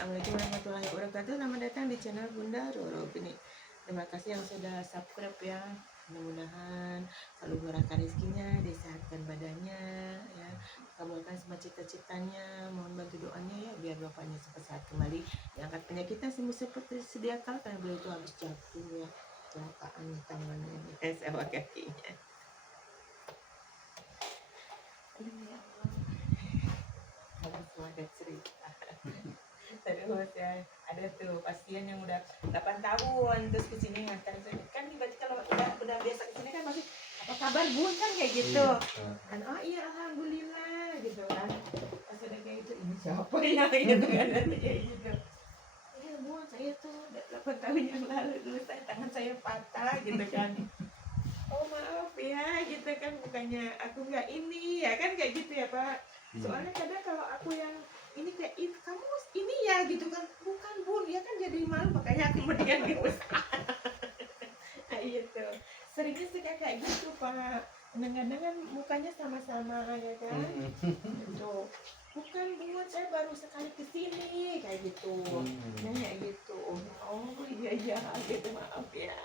Assalamualaikum warahmatullahi wabarakatuh. Selamat datang di channel Bunda Roro Gini. Terima kasih yang sudah subscribe ya. Mudah-mudahan selalu murahkan rezekinya, disehatkan badannya, ya, kabulkan semua cita-citanya. Mohon bantu doanya ya biar bapaknya cepat sehat kembali. Diangkat penyakitnya sembuh seperti sedia kala karena beliau itu habis jatuh ya. Kecelakaan tangannya, sama kakinya. Aduh ya Allah. Harus semangat cerita. Terus ya ada tuh pasien yang udah 8 tahun terus kesini ngantar kan berarti kalau udah biasa kesini kan masih apa kabar bun kan kayak gitu kan, oh iya alhamdulillah gitu kan, pas udah kayak gitu ini siapa ya gitu kan kayak gitu, iya bun saya tuh 8 tahun yang lalu dulu tangan saya patah gitu kan, oh maaf ya gitu kan, bukannya aku nggak ini ya kan kayak gitu ya Pak. Soalnya kadang kalau aku yang ini kayak kamu ini ya gitu kan, bukan bun ya kan, jadi malu makanya aku mendingan gak usah. Nah itu seringnya sih kayak gitu Pak, kadang-kadang kan mukanya sama-sama ya kan, gitu. Bukan bun, saya baru sekali kesini kayak gitu, nanya gitu, oh iya iya gitu, maaf ya.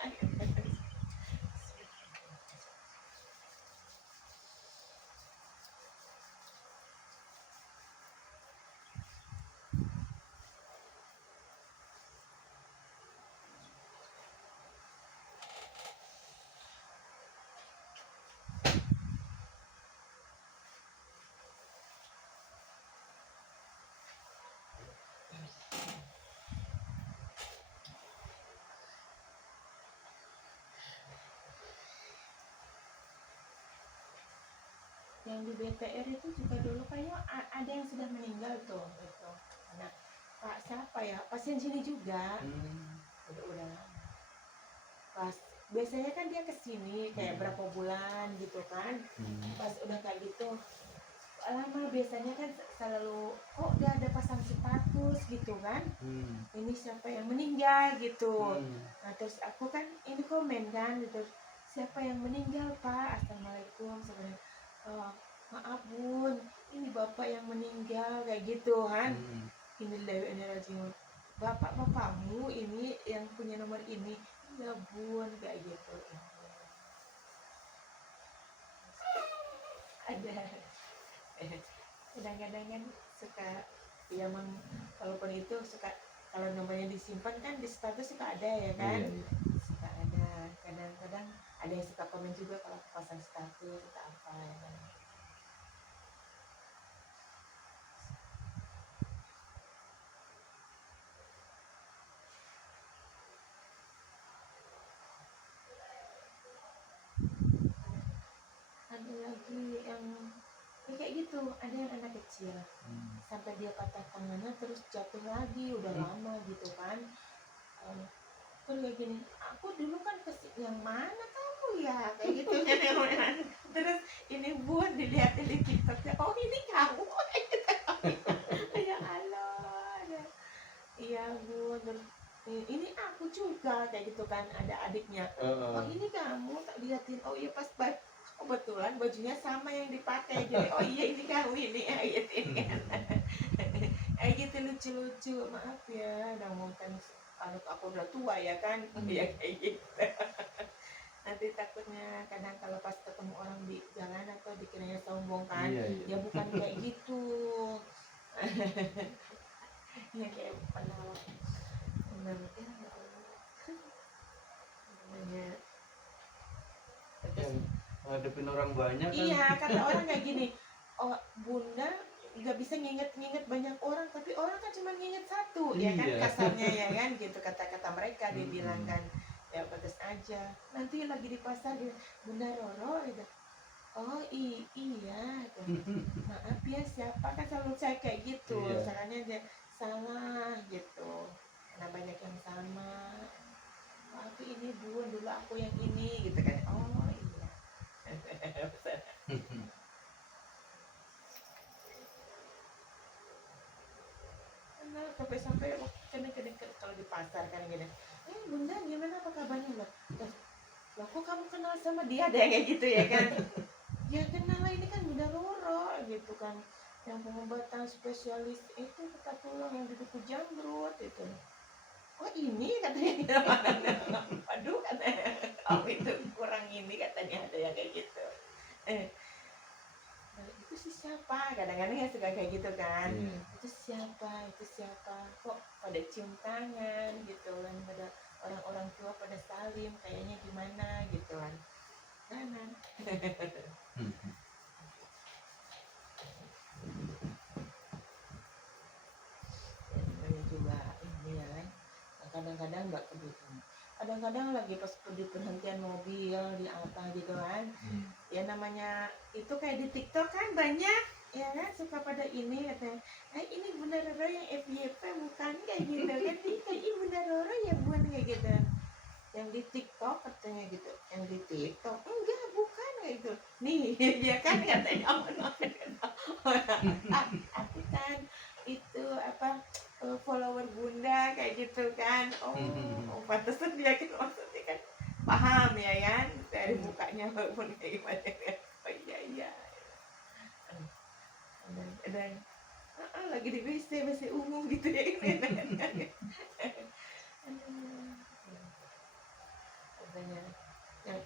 Yang di BTR itu juga dulu kayaknya ada yang sudah meninggal tuh itu anak Pak siapa ya, pasien sini juga, udah lama. Pas biasanya kan dia kesini kayak berapa bulan gitu kan, pas udah kayak gitu lama biasanya kan selalu kok udah ada pasang status gitu kan, ini siapa yang meninggal gitu. Nah terus aku kan ini komen kan gitu, siapa yang meninggal Pak, assalamualaikum sebenarnya, maaf bun ini bapak yang meninggal kayak gitu kan, ini rajiun, bapakmu ini yang punya nomor ini, ya bun kayak gitu. Ada kadang-kadang kan suka ya emang, kalaupun itu suka kalau nomornya disimpan kan di status suka ada ya kan, suka ada, kadang-kadang ada yang suka komen juga kalau aku pasang status atau apa ya kan. Ada lagi yang ya kayak gitu, ada yang anak kecil sampai dia patah tangannya terus jatuh lagi udah lama gitu kan. Terus kayak gini, aku dulu kan yang mana kamu ya kayak gitu kan. Terus ini buat dilihatin di TikToknya, oh ini kamu kayak gitu. Ya Allah ya. Iya bun, terus ini aku juga kayak gitu kan, ada adiknya, oh ini kamu, tak liatin, oh iya pas kebetulan bajunya sama yang dipakai, jadi oh iya ini kamu ini ya gitu kan. Kayak gitu lucu-lucu, maaf ya udah mau kan, kalau aku udah tua ya kan, ya kayak gitu. Nanti takutnya kadang kalau pas ketemu orang di jalan atau dikiranya sombong kan, ya bukan kayak gitu. Ya kayak penawar benar ya Allah. Namanya terus ngadepin orang banyak kan. iya kata orang kayak gini, oh bunda nggak bisa nginget-nginget banyak orang, tapi orang kan cuma nginget satu ya kan, kasarnya ya kan gitu, kata-kata mereka dia bilang kan, ya bagus aja. Nanti lagi di pasar dia, Bunda Roro gitu, oh iya gitu. Maaf ya siapa, kan selalu saya kayak gitu, caranya dia salah gitu karena banyak yang sama, aku ini bun dulu aku yang ini gitu kan, oh iya. Nah, sampai-sampai kadang-kadang kalau di pasar kan gini, bunda gimana apa kabarnya loh, loh kok kamu kenal sama dia, ada yang kayak gitu ya kan. Ya kenal lah, ini kan Bunda Roro gitu kan, yang pengobatan spesialis itu kita tulang yang orang di Duku Jamrut itu. Oh ini katanya, aduh katanya, oh itu kurang ini katanya ada yang kayak gitu. Itu sih siapa? Kadang-kadang ya suka kayak gitu kan. Iya. Itu siapa? Itu siapa? Kok pada cium tangan gitu kan? Pada orang-orang tua pada salim, kayaknya gimana gitu kan? Nah. Namanya juga ini ya kan. Kadang-kadang nggak kebutuhan. Kadang-kadang lagi pas di perhentian mobil di apa gitu kan. Ya namanya itu kayak di TikTok kan banyak ya kan suka pada ini katanya ini Bunda Roro yang FYP bukan kayak gitu kan kayak ini Bunda Roro yang bukan kayak gitu yang di TikTok katanya gitu yang di TikTok enggak bukan kayak gitu nih dia kan katanya aku kan itu apa follower Bunda kayak gitu kan pantesan dia gitu maksudnya kan paham ya kan dari mukanya walaupun kayak gimana kan oh iya dan lagi di WC umum gitu ya katanya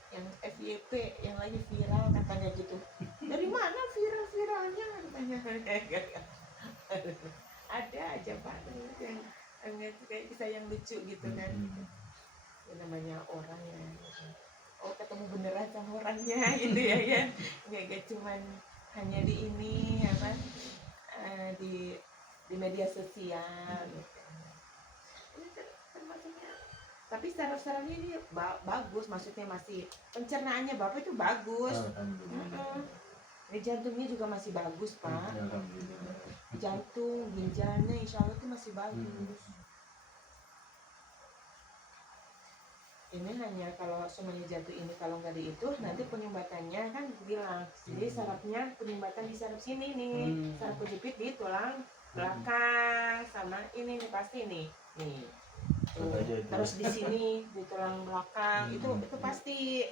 yang FYP yang lagi viral katanya gitu dari mana viralnya katanya ada aja pak yang kayak kisah yang lucu gitu kan ya, namanya orang ya oh ketemu beneran sama orangnya gitu ya kan nggak cuman hanya di ini apa di media sosial gitu. Ini termasuknya tapi saraf-sarafnya ini bagus maksudnya masih pencernaannya bapak itu bagus. Ini jantungnya juga masih bagus pak. Jantung ginjalnya insya Allah itu masih bagus. Ini hanya kalau semuanya jatuh ini kalau nggak di itu nanti penyumbatannya kan bilang jadi sarafnya penyumbatan di saraf sini nih saraf kejepit di tulang belakang sama ini nih pasti nih terus di sini di tulang belakang itu pasti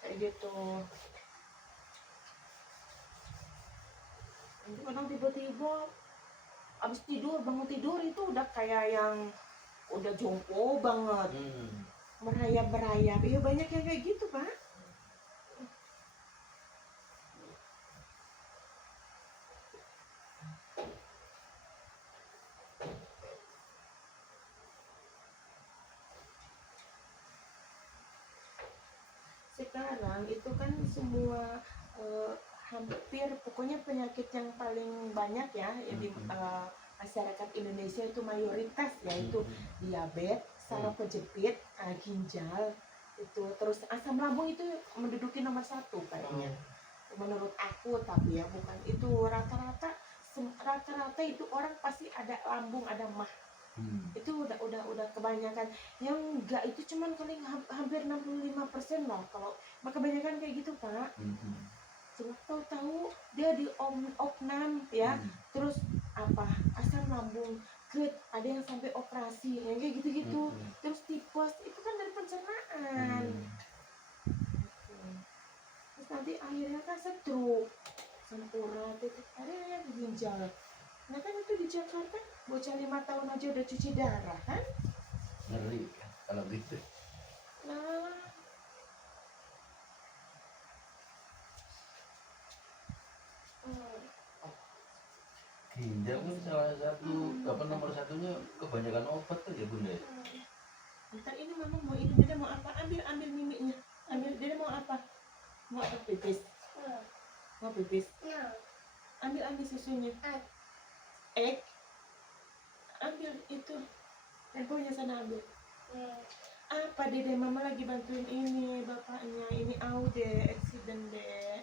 kayak gitu. Nanti kadang tiba-tiba abis tidur bangun tidur itu udah kayak yang udah jongkok banget. Merayap ya banyak yang kayak gitu pak. Sekarang itu kan semua hampir pokoknya penyakit yang paling banyak ya di masyarakat Indonesia itu mayoritas yaitu diabetes, saraf kejepit, ginjal itu terus asam lambung itu menduduki nomor 1 kayaknya menurut aku tapi ya bukan itu rata-rata itu orang pasti ada lambung ada mah itu udah kebanyakan yang enggak itu cuman paling hampir 65% lah kalau kebanyakan kayak gitu pak. Tahu dia di opnam ya terus apa asam lambung GERD ada yang sampai operasi yang kayak gitu-gitu terus tipes itu kan dari pencernaan terus nanti akhirnya kan stroke sama urat itu ada yang ginjal. Nah kan itu di Jakarta bocah 5 tahun aja udah cuci darah kan ngeri kan kalau gitu. Nah Ginjal kan salah satu nomor satunya kebanyakan obat kan ya bunda. Ntar ini mama mau ini dia mau apa ambil miminya dia mau apa pipis mau pipis ambil susunya ambil itu handphonenya sana ambil apa dede mama lagi bantuin ini bapaknya ini Aude accident deh.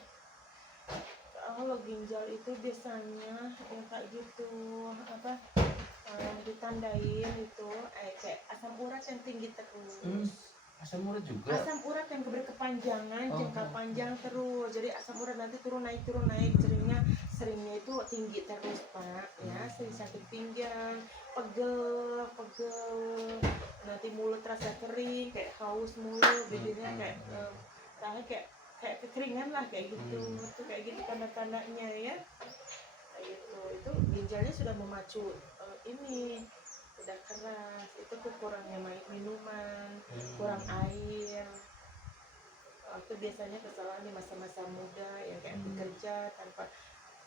Kalau ginjal itu biasanya ya kayak gitu apa ditandain itu kayak asam urat yang tinggi terus. Asam urat juga. Asam urat yang berkepanjangan jangka panjang terus. Jadi asam urat nanti turun naik seringnya itu tinggi terus pak ya sering sakit pinggang pegel nanti mulut terasa kering kayak haus mulut bibirnya kayak kekeringan lah kayak gitu tuh kayak gitu tanda-tandanya ya itu ginjalnya sudah memacu ini udah keras, itu kurangnya minuman, kurang air. Itu biasanya kesalahan di masa-masa muda ya, kayak bekerja tanpa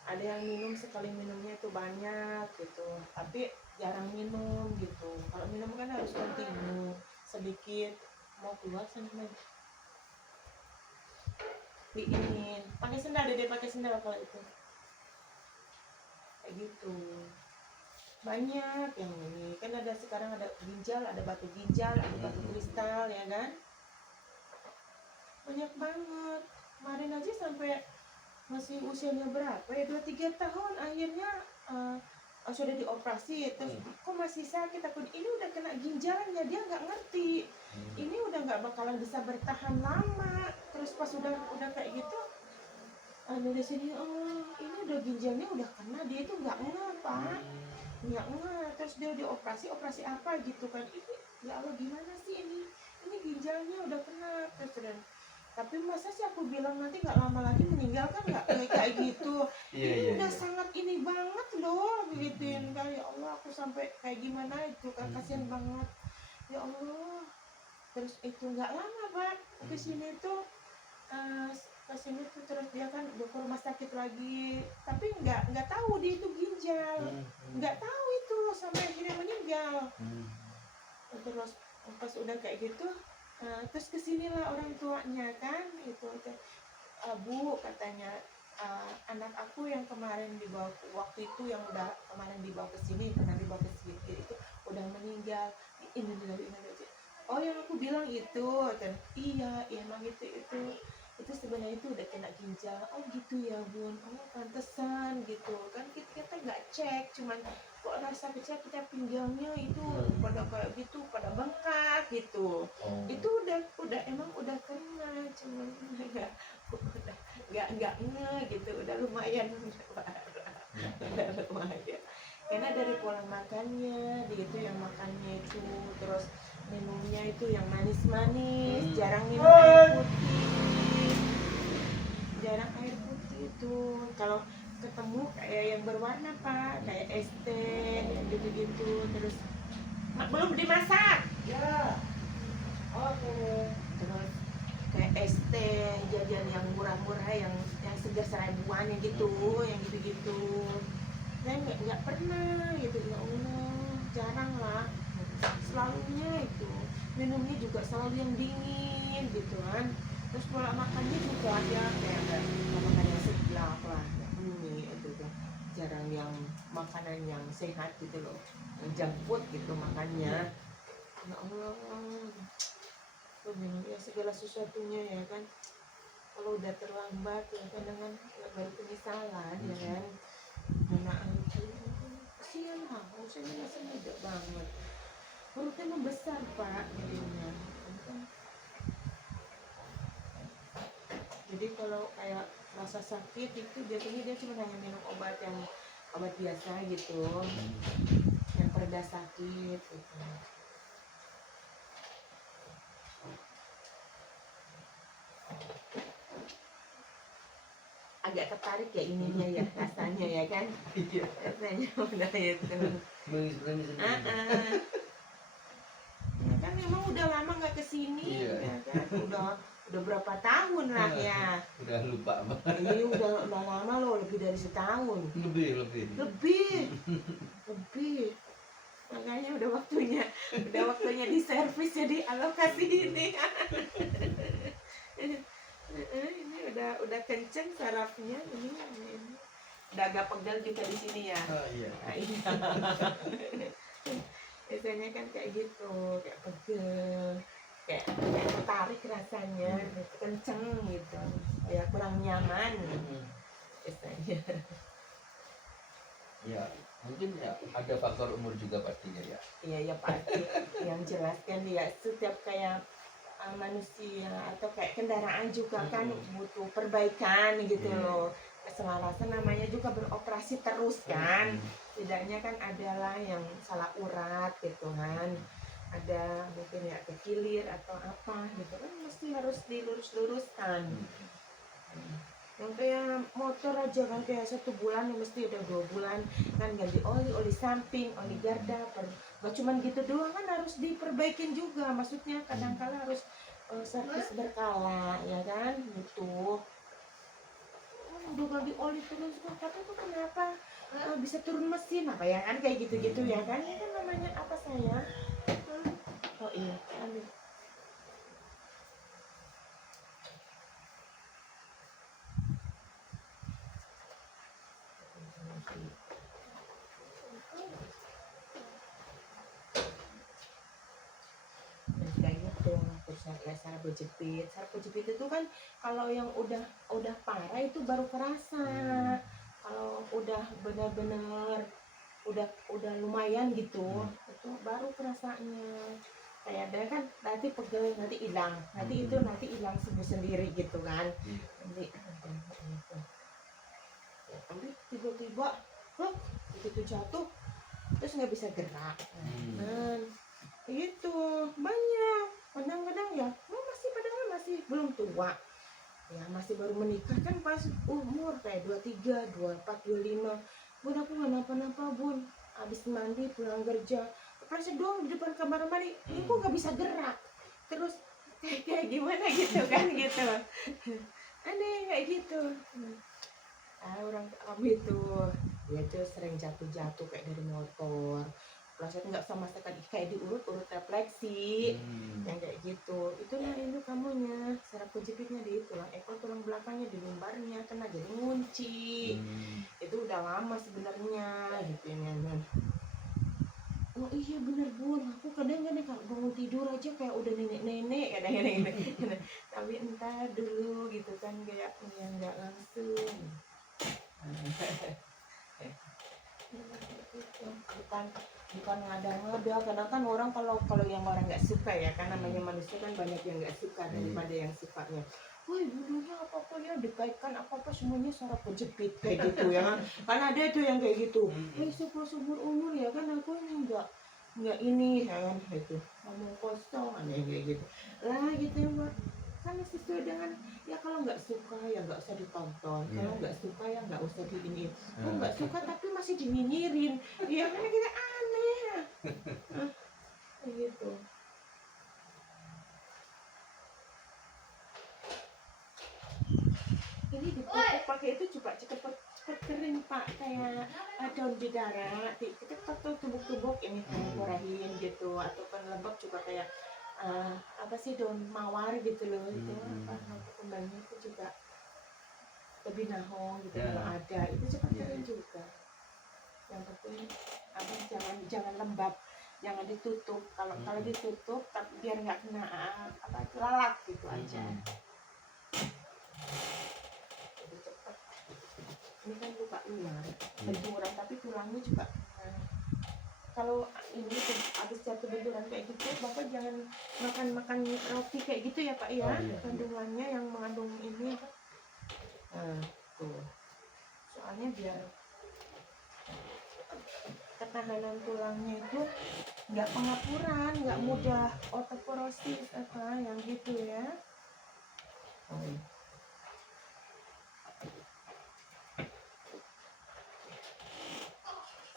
ada yang minum, sekali minumnya itu banyak gitu, tapi jarang minum gitu. Kalau minum kan harus kontinu, sedikit mau keluar sampai diinin. Pakai sendal deh, pakai sendal kalau itu kayak gitu. Banyak yang ini kan, ada sekarang ada ginjal, ada batu ginjal, ada batu kristal ya kan, banyak banget. Kemarin aja sampai masih usianya berapa ya, 2-3 tahun akhirnya sudah dioperasi, terus kok masih sakit, aku ini udah kena ginjalnya, dia nggak ngerti ini udah nggak bakalan bisa bertahan lama. Terus pas udah kayak gitu dari sini, oh ini udah ginjalnya udah kena, dia itu nggak ngeh Pak, nggak ngeh. Terus dia operasi apa gitu kan, ini ya Allah gimana sih ini ginjalnya udah kena. Terus tapi masa sih aku bilang nanti nggak lama lagi meninggal, kan nggak kayak gitu. Ini udah sangat ini banget loh, begituin kan. Ya Allah, aku sampai kayak gimana itu kan, kasihan banget ya Allah. Terus itu nggak lama Pak kesini tuh, kesini tuh terus dia kan udah ke rumah sakit lagi, tapi nggak tahu dia itu ginjal, nggak tahu itu sampai akhirnya meninggal. Terus pas udah kayak gitu, terus kesinilah orang tuanya kan, itu Bu katanya, anak aku yang kemarin dibawa waktu itu, yang udah kemarin dibawa ke sini, pernah dibawa ke sini itu udah meninggal. Ini aja. Oh yang aku bilang itu, dan iya emang itu sebenarnya itu udah kena ginjal. Oh gitu ya Bun, oh pantesan gitu kan, kita nggak cek, cuman kok rasa kecil kita pinggangnya itu pada kayak gitu, pada bengkak gitu. Itu udah emang udah kena, cuman nggak nge gitu, udah lumayan udah lumayan. Karena dari pola makannya, dia itu yang makannya itu, terus minumnya itu yang manis-manis, jarang minum air putih, jarang air putih itu. Kalau ketemu kayak yang berwarna Pak, kayak es teh yang gitu-gitu. Terus belum dimasak ya, terus kayak es teh jajan yang murah-murah, yang segar seribuan yang gitu, yang gitu-gitu. Saya nggak pernah gitu, ya Allah, jarang lah. Selalunya itu minumnya juga selalu yang dingin gitu kan. Terus pola makannya juga ya kayak makanan yang seblak lah, mie itu tuh, jarang yang makanan yang sehat gitu loh, yang junk food gitu makannya. Ya Allah, minum ya segala sesuatunya ya kan. Kalau udah terlambat ya kadang baru penyesalan ya kan. Anak kasihan lah, usianya masih muda banget, perutnya membesar Pak jadinya. Jadi kalau kayak rasa sakit itu biasanya dia cuma hanya minum obat biasa gitu, yang pereda sakit gitu. Agak tertarik ya ininya ya, rasanya ya kan. Rasanya udah itu. Ya kan memang udah lama nggak kesini, ya kan. Udah berapa tahun lah ya. Udah lupa banget. Ini udah lama loh, lebih dari setahun. Lebih. Makanya udah waktunya diservis, jadi alokasi ini. Ini udah kenceng sarafnya ini. Udah agak pegel juga di sini ya. Iya. Nah, iya. Biasanya kan kayak gitu, kayak pegel, kayak tertarik rasanya, kenceng gitu, kayak kurang nyaman biasanya. Ya, mungkin ya ada faktor umur juga pastinya ya. Iya pasti. Yang jelas kan dia setiap kayak manusia atau kayak kendaraan juga kan butuh perbaikan gitu loh. Keselarasan namanya juga beroperasi terus kan. Tidaknya kan adalah yang salah urat gitu kan. Ada mungkin ya kekilir atau apa gitu kan, mesti harus dilurus-luruskan. Yang kayak motor aja kan kayak 1 bulan ya mesti udah 2 bulan kan ganti oli samping, oli garda, gak cuman gitu doang kan harus diperbaikin juga, maksudnya kadang-kala harus servis berkala ya kan gitu. Udah ganti oli terus kan tapi tuh kenapa bisa turun mesin apa ya kan kayak gitu-gitu ya kan, ini kan namanya apa saya oh iya ambil. Kayak gitu terus ya sarap jepit itu kan kalau yang udah parah itu baru kerasa. Kalau udah benar-benar udah lumayan gitu itu baru kerasanya. Kayak ada kan nanti pegel nanti hilang sembuh sendiri gitu kan. Nanti tiba-tiba begitu jatuh terus nggak bisa gerak. Nah, itu banyak kadang-kadang ya padahal masih belum tua ya, masih baru menikah kan pas umur kayak 23, 24, 25. Bun aku nggak napa-napa bun, habis mandi pulang kerja kepleset doang di depan kamar mandi, ini kok nggak bisa gerak terus kayak gimana gitu kan gitu aneh kayak gitu. Orang kami itu dia tuh sering jatuh-jatuh kayak dari motor, proses nggak sama sekali kayak diurut-urut refleksi yang kayak gitu. Itulah itu kamunya saraf kejepitnya di tulang ekor, tulang belakangnya di lumbarnya kena jadi ngunci. Itu udah lama sebenarnya gitu ya. Oh iya bener bun, aku kadang-kadang kalau bangun tidur aja kayak udah nenek-nenek kadang-kadang tapi entar dulu gitu kan kayak yang nggak langsung. bukan ngada-ngada, kadang kan orang kalau yang orang nggak suka ya kan namanya manusia kan banyak yang nggak suka daripada yang sukanya. Woi dulunya apa ya dikaitkan apa semuanya saraf kejepit kayak gitu ya kan ada itu yang kayak gitu. Seumur umur ya kan aku nggak ini ya kan itu ngomong kosong ada yang kayak gitu lah gitu ya Mbak. Kan sesuai dengan ya kalau nggak suka ya nggak usah ditonton, kalau nggak suka ya nggak usah diinin. Kok nggak suka tapi masih dinyinyirin ya kan kita aneh gitu. Ini dipupuk pakai itu coba cepet kering pak, kayak daun bidara kita tuh tumbuk-tumbuk ini borahin gitu, atau kan lembab juga kayak apa sih daun mawar gitu loh itu apa kembangnya itu juga lebih nahong gitu kalau ada itu cepat kering juga. Yang penting apa jangan lembab, jangan ditutup. Kalau ditutup biar nggak kena apa lalat gitu aja. Jadi cepat. Ini kan luka ular, benturan tapi tulangnya juga. Kalau ini habis jatuh benturan kayak gitu, Bapak jangan makan roti kayak gitu ya Pak ya. Kandungannya yang mengandung ini. Tuh. Soalnya biar ketahanan tulangnya itu nggak pengapuran, nggak mudah osteoporosis apa yang gitu ya.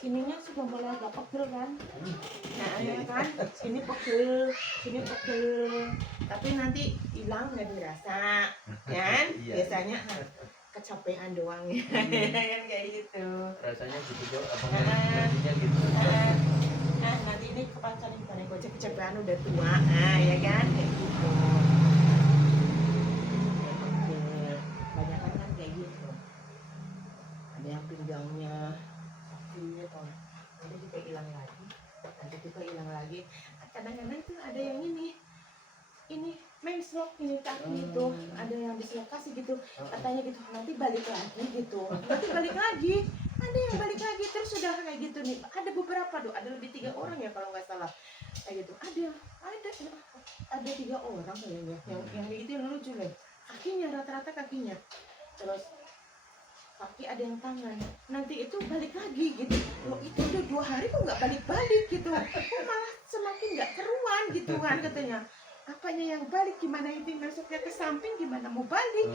Sininya sudah mulai agak pegel kan, nah ya kan, sini pegel, tapi nanti hilang nggak dirasa, kan? Biasanya kecapean doang ya, kan kayak gitu. Rasanya gitu dong, apa nantinya gitu. Nah nanti ini kepacan nih gue kecapean udah tua, nah ya kan kayak gitu. Banyak kan kayak gitu, ada yang pinggangnya nanti juga hilang lagi, kadang-kadang tuh ada yang ini menslok ini kaki itu, ada yang dislokasi gitu katanya gitu, nanti balik lagi gitu, ada yang balik lagi terus sudah kayak gitu nih, ada beberapa tuh, ada lebih 3 orang ya kalau nggak salah kayak gitu, ada 3 orang kayaknya yang kayak gitu yang lucu nih, kakinya rata-rata kakinya, terus kaki ada yang tangan, nanti itu balik lagi gitu. Loh itu udah 2 hari kok nggak balik-balik gitu, kok malah semakin nggak keruan gitu kan katanya. Apanya yang balik, gimana itu masuknya ke samping, gimana mau balik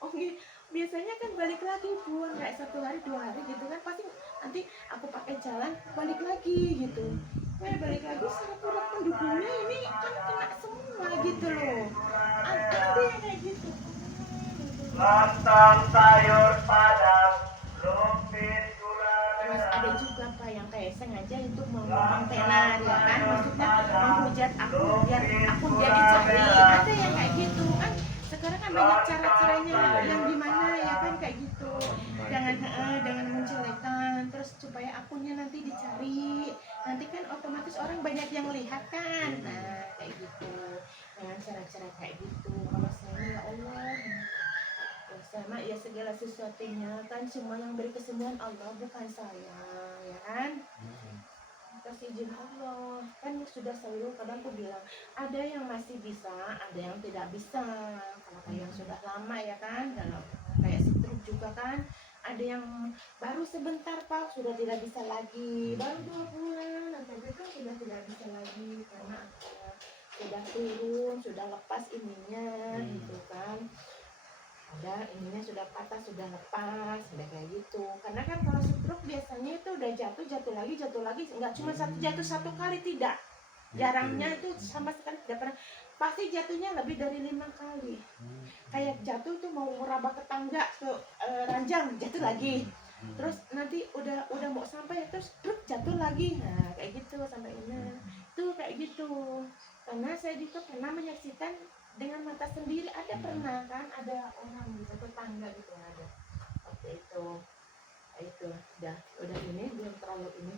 Oh biasanya kan balik lagi pun kayak 1 hari 2 hari gitu kan, pasti nanti aku pakai jalan balik lagi gitu. Balik lagi sama produk pendukungnya ini kan kena semua gitu loh. Ada yang kayak gitu. Lontong sayur padang, lumpit gula Terus merah. ada juga Pak yang kayak sengaja untuk ngomong tenar ya kan, maksudnya menghujat aku biar akun dia dicari. Ada yang kayak gitu kan. Sekarang kan banyak cara-caranya yang gimana ya kan kayak gitu. Jangan menjelekkan terus supaya akunnya nanti dicari. Nanti kan otomatis orang banyak yang lihat kan. Nah, kayak gitu. Dengan cara-cara kayak gitu. Kalau saya ya Allah, ya sama ya segala sesuatunya kan semua yang beri kesembuhan Allah bukan saya ya kan, kasih izin Allah kan sudah selalu kadang aku bilang ada yang masih bisa ada yang tidak bisa. Kalau kayak yang sudah lama ya kan dalam kayak stroke juga kan ada yang baru sebentar Pak sudah tidak bisa lagi, baru 2 bulan atau itu sudah tidak bisa lagi karena sudah turun sudah lepas ininya gitu kan, ada ininya sudah patah sudah lepas udah kayak gitu. Karena kan kalau stroke biasanya itu udah jatuh lagi nggak cuma jatuh 1 kali, tidak, jarangnya itu sama sekali tidak pernah, pasti jatuhnya lebih dari 5 kali. Kayak jatuh tuh mau meraba ke tangga ke ranjang jatuh lagi, terus nanti udah mau sampai terus jatuh lagi, nah kayak gitu sampai ini tuh kayak gitu. Karena saya juga pernah menyaksikan dengan mata sendiri, ada pernah kan ada orang gitu tetangga gitu ada waktu itu udah ini belum terlalu ini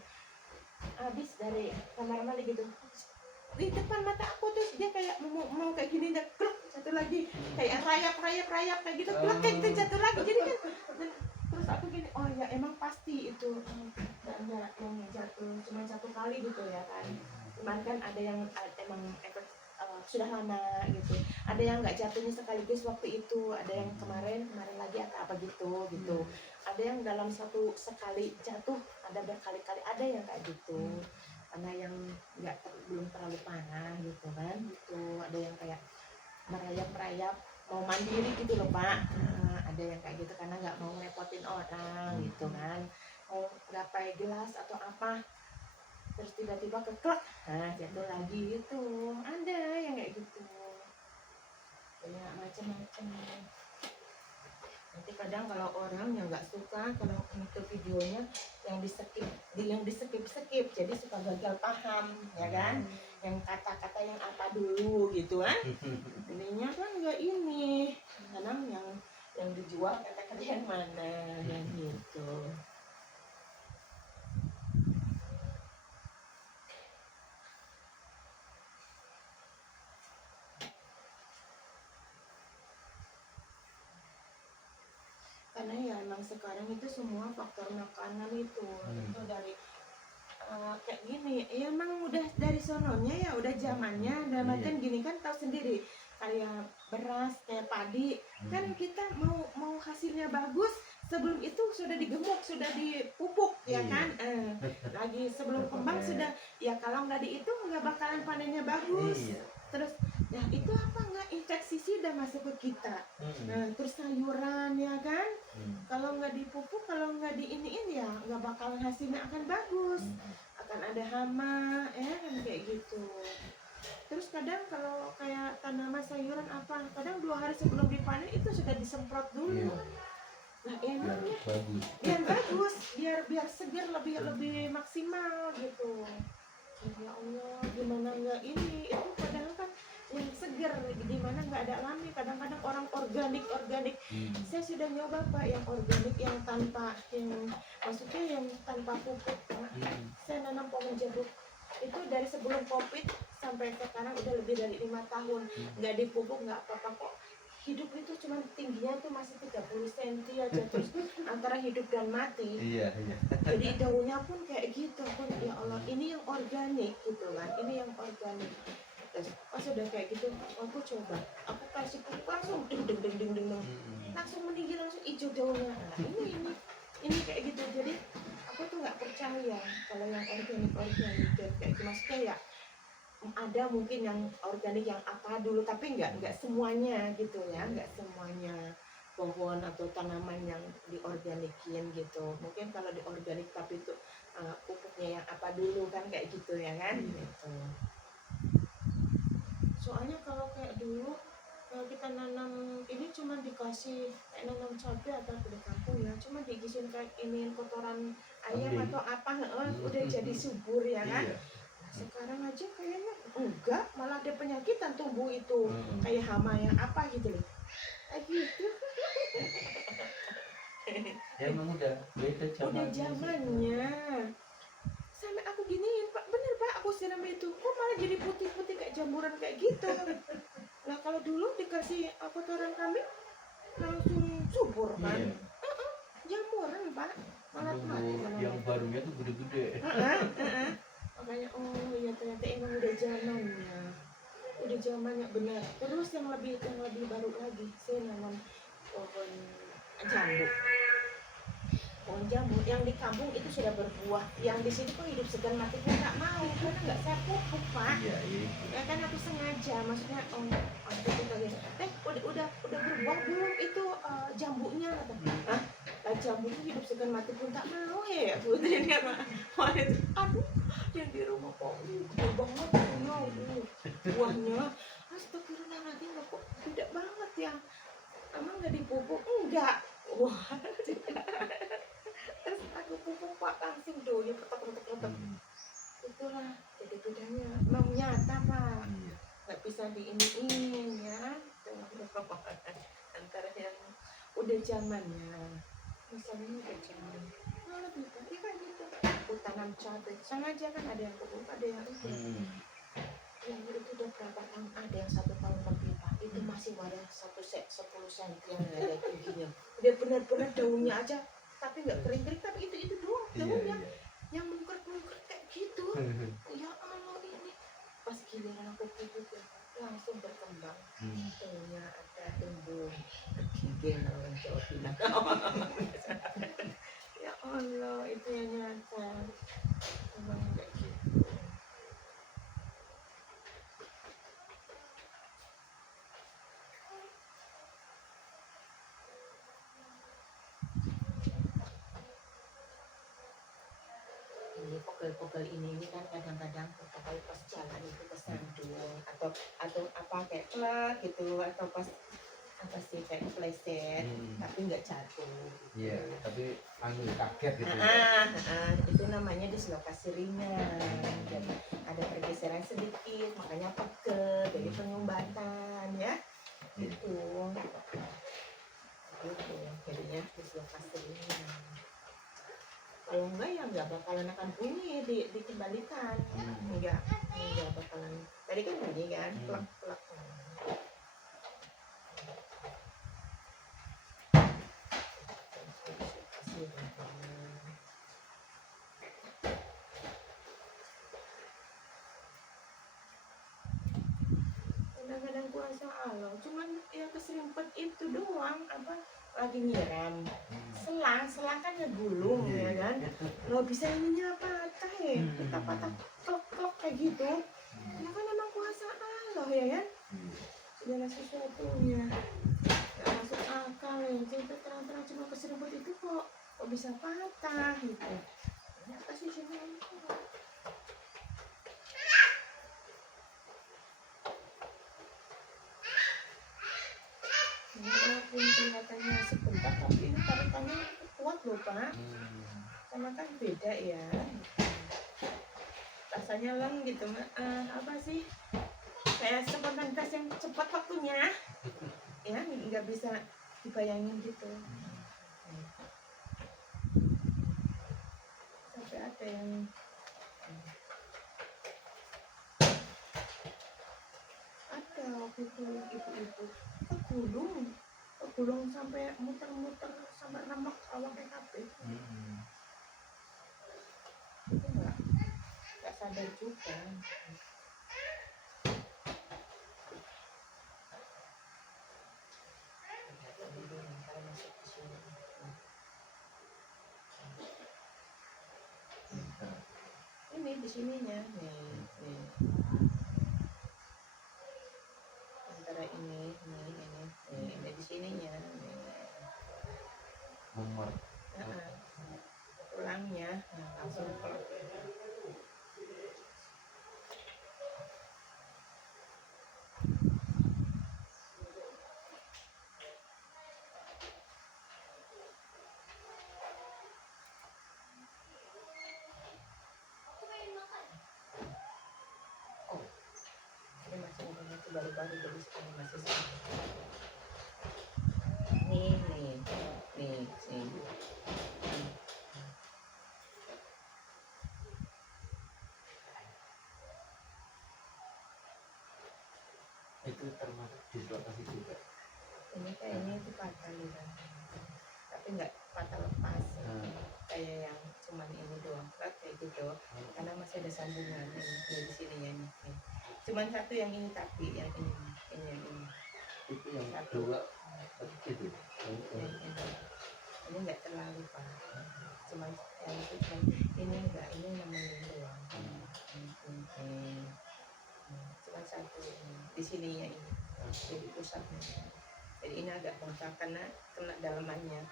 habis dari kamar mandi gitu di depan mata aku tuh dia kayak mau kayak gini dan kluk jatuh lagi kayak rayap kayak gitu kluk kayak gitu jatuh lagi jadi kan terus aku gini oh ya emang pasti itu enggak yang jatuh cuma 1 kali gitu ya kan, cuman kan ada yang emang efek sudah lama gitu, ada yang nggak jatuhnya sekaligus waktu itu, ada yang kemarin lagi atau apa gitu, ada yang dalam sekali jatuh, ada berkali-kali, ada yang kayak gitu, karena yang belum terlalu parah gitu kan, gitu, ada yang kayak merayap mau mandiri gitu loh Pak, ada yang kayak gitu karena nggak mau ngerepotin orang gitu kan, mau gapai gelas atau apa terus tiba-tiba keklek, nah jatuh lagi itu ada yang kayak gitu, kayak macam-macam. Nanti kadang kalau orang yang nggak suka kalau itu videonya yang di skip jadi suka gagal paham ya kan, yang kata-kata yang apa dulu gitu kan, ininya kan nggak ini, kadang yang dijual kata-kata yang mana yang gitu. Karena ya emang sekarang itu semua faktor makanan itu dari kayak gini ya emang udah dari sononya ya udah zamannya dalam artian gini kan tahu sendiri kayak beras kayak padi kan kita mau hasilnya bagus sebelum itu sudah digemuk sudah dipupuk ya kan, lagi sebelum kembang sudah ya kalau nggak di itu nggak bakalan panennya bagus, terus ya itu apa nggak infeksi sudah masuk ke kita, nah terus sayuran ya kan, kalau nggak dipupuk kalau nggak diiniin ya nggak bakalan hasilnya akan bagus, akan ada hama ya kan kayak gitu. Terus kadang kalau kayak tanaman sayuran apa kadang 2 hari sebelum dipanen itu sudah disemprot dulu, nah enaknya biar bagus biar segar lebih maksimal gitu. Ya Allah gimana nggak ini itu padahal kan yang segar gimana nggak ada alami, kadang-kadang orang organik saya sudah nyoba Pak yang organik yang tanpa maksudnya yang tanpa pupuk saya nanam pohon jeruk itu dari sebelum COVID sampai sekarang udah lebih dari 5 tahun nggak dipupuk nggak apa-apa kok, hidup itu cuma tingginya tuh masih 30 cm aja terus antara hidup dan mati. Jadi daunnya pun kayak gitu pun ya Allah ini yang organik gitu kan, ini yang organik. Terus pas udah kayak gitu aku coba aku kasih pupuk langsung deng langsung meninggi langsung hijau daunnya. Nah, ini kayak gitu jadi aku tuh nggak percaya kalau yang organik dan kayak gitu maksudnya ya ada mungkin yang organik yang apa dulu tapi nggak semuanya gitu ya, nggak semuanya pohon atau tanaman yang diorganikin gitu. Mungkin kalau diorganik tapi itu pupuknya yang apa dulu kan kayak gitu ya kan gitu. Soalnya kalau kayak dulu kalau kita nanam ini cuma dikasih kayak nanam cabai atau di kampung ya, cuma diisiin kayak ini kotoran ayam Kambing. atau apa, udah jadi subur ya kan. Iya. Nah, sekarang aja kayaknya enggak, malah ada penyakitan tumbuh itu Hmm. kayak hama yang apa gitu loh. Kayak gitu. Ya emang udah beda Udah zamannya. zamannya. Sampai aku giniin, Pak, bener Pak, aku siram itu, kok malah jadi putih-putih kayak jamburan kayak gitu. Nah kalau dulu dikasih kotoran kambing langsung subur kan. Iya. Jamuran Pak, malah mati Dulu yang barunya tuh gede-gede. makanya oh ya ternyata emang udah zamannya, udah zamannya benar. Terus yang lebih baru lagi, saya nanam pohon jambu. Pohon jambu yang di kampung itu sudah berbuah, yang di sini kok hidup segan mati pun nggak mau karena nggak saya pupuk Pak. Iya, iya. Ya kan aku sengaja, maksudnya waktu itu kayak udah berbuah belum itu jambunya kata. Hah? Lah jambunya hidup segan mati pun tak mau ya putih dia mah. Wah itu aduh yang di rumah kok gede banget punya buahnya. Astagfirullahaladzim kok gede banget ya. Emang nggak dipupuk? Enggak. Wah. Terus aku pupuk Pak langsung doya petok. Itulah jadi bedanya memang nyata Pak, Iya. nggak bisa diiniin ya. Antara yang udah zamannya, misalnya udah zaman lebih baik kan gitu. Aku tanam cabai sama aja kan, ada yang pupuk ada yang itu. Yang itu udah berapa tahun, ada yang 1 tahun lebih Pak, itu masih ada 10 cm yang ada tingginya, udah benar-benar daunnya aja tapi nggak kering-kering, tapi itu doang Iya, daunnya iya. yang mungker-mungker kayak gitu. Ya Allah ini pas giliran aku pupuk ya langsung berkembang. Daunnya ada tumbuh bergigil orang Jawa bilang. Ya Allah itu yang nyata memang kayak gitu. Ini pegel-pegel ini kan kadang-kadang kalau pas jalan itu kesandung atau apa kayak plak gitu, atau pas apa sih kayak pleset tapi nggak jatuh gitu. Iya, tapi kaget gitu. Itu namanya dislokasi ringan, jadi ada pergeseran sedikit makanya pegel, jadi penyumbatan ya itu jadinya dislokasi ringan. Kalau enggak ya nggak bakalan akan bunyi dikembalikan. Enggak bakalan. Tadi kan bunyi kan plak. Kadang-kadang kuasa Allah, cuman ya keserimpet itu doang, apa lagi nyiram. Selang kan ngegulung ya kan, nggak bisa ininya patah ya, kita patah klok kayak gitu. Ya kan emang kuasa Allah ya kan, segala sesuatunya nggak masuk akal ya. Jadi terang-terang cuma keserimpet itu kok bisa patah gitu. Ya kasih cuma walaupun kelihatannya sebentar tapi ini tarikannya kuat loh Pak. Sama kan beda ya, rasanya leng gitu apa sih kayak spontanitas yang cepat waktunya ya, nggak bisa dibayangin gitu. Sampai ada yang ada waktu itu ibu-ibu kegulung sampai muter-muter sampai remek awak TKP. Itu nggak sadar juga. Ini di sininya nih. Antara ini di sininya nih. masih sama. Nih sini. Itu termasuk dislokasi juga. Ini kayaknya itu patah nih kan, tapi nggak patah lepas kayak yang cuman ini doang kayak gitu, karena masih ada sambungan ini di sini ya ini. Cuman satu yang ini, tapi yang ini Itu yang satu. dua itu. Ini nggak terlalu pak, cuman yang itu cuman ini enggak, ini namanya ini doang. Cuman satu di sini ya ini, jadi pusatnya. Jadi ini agak bengkak karena kena dalamannya.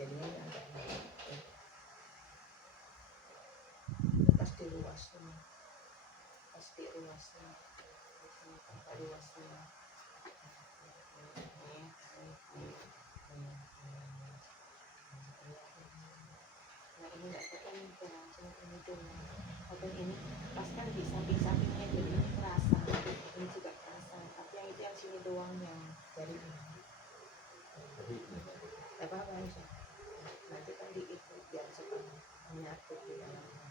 Jadinya ini agak pasti luasnya. Nah ini nggak ketemu cuma ini doang. Kalau ini pas kan di samping-sampingnya, jadi ini terasa, ini juga terasa. Tapi yang itu yang sini doang yang dari ini. Apa aja. Nanti kan di itu biar cepat menyatu di dalamnya.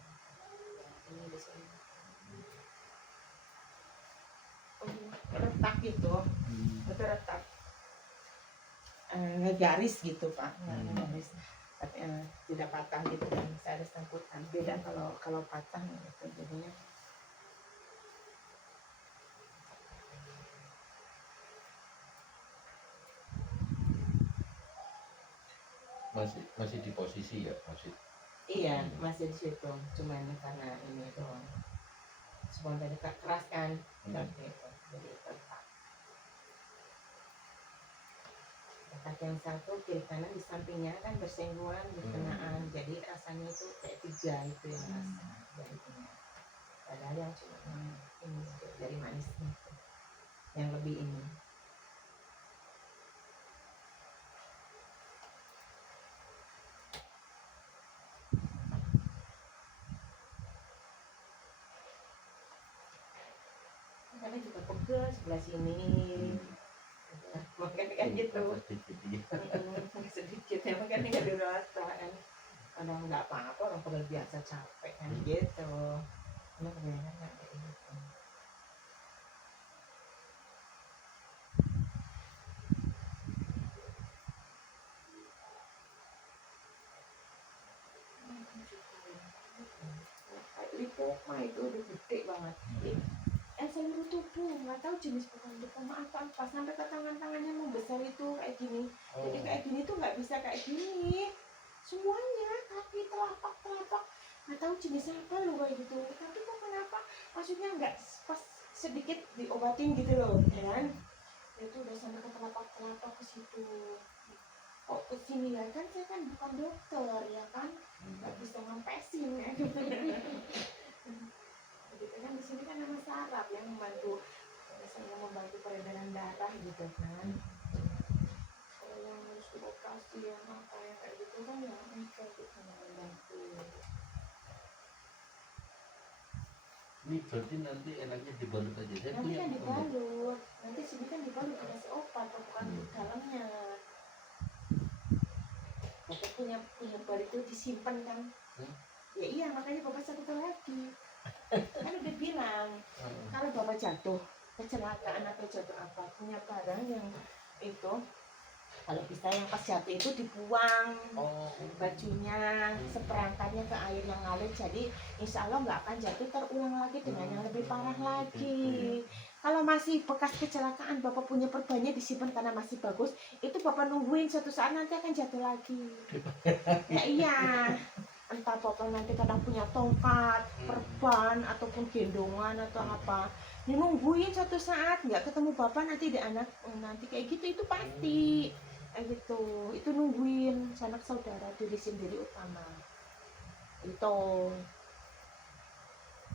Ini di sini. Retak gitu, itu retak ngegaris gitu pak, ngegaris, tapi tidak patah gitu kan, saya ada sangkutan. Beda kalau patah gitu jadinya. Masih di posisi ya, masih. Iya masih di situ, cuman karena ini doang. Semua tadi keras kan, gitu. Jadi retak. Retak yang satu kiri kanan di sampingnya kan bersenggolan berkenaan, jadi rasanya itu kayak tiga itu yang rasa dari ini. Padahal yang cuma ini dari manisnya itu, yang lebih ini. Karena juga pegel sebelah sini, makanya kayak gitu. Sedikit ya, makanya nggak dirasa kan. Kadang nggak apa-apa, orang pegel biasa capek kan gitu. Ini kebanyakan nggak kayak gitu. Lipoma itu udah gede banget. Seluruh tubuh, nggak tahu jenis bukan lipoma atau apa, sampai ke tangannya membesar itu kayak gini. Jadi kayak gini tuh nggak bisa kayak gini. Semuanya kaki, telapak, nggak tahu jenis apa loh kayak gitu. Tapi kok kenapa? Maksudnya nggak pas sedikit diobatin gitu loh, ya kan? Itu udah sampai ke telapak ke situ. Kok ke sini ya kan? Saya kan bukan dokter ya kan? Nggak bisa ngempesin ya gitu. Gitu kan, di sini kan nama saraf yang membantu peredaran darah gitu kan. Kalau yang harus dioperasi yang apa yang kayak gitu kan yang enggak gitu membantu. Ini berarti nanti enaknya dibalut aja. Saya Nanti punya kan dibalut, nanti sini kan dibalut dikasih obat, bukan di dalamnya. Bapak punya bar itu disimpan kan? Ya iya, makanya bapak satu lagi. Kan udah bilang kalau bapak jatuh kecelakaan atau jatuh apa, punya barang yang itu, kalau bisa yang pas jatuh itu dibuang bajunya, seperangkatnya ke air yang ngalir, jadi insya Allah nggak akan jatuh terulang lagi dengan yang lebih parah lagi. Kalau masih bekas kecelakaan, bapak punya perbannya disimpan karena masih bagus, itu bapak nungguin suatu saat nanti akan jatuh lagi. Ya iya, entah bapak nanti kadang punya tongkat, perban, ataupun gendongan atau apa, ya nungguin suatu saat nggak ketemu bapak nanti di anak nanti kayak gitu, itu pasti kayak gitu. Itu nungguin sanak saudara, diri sendiri utama itu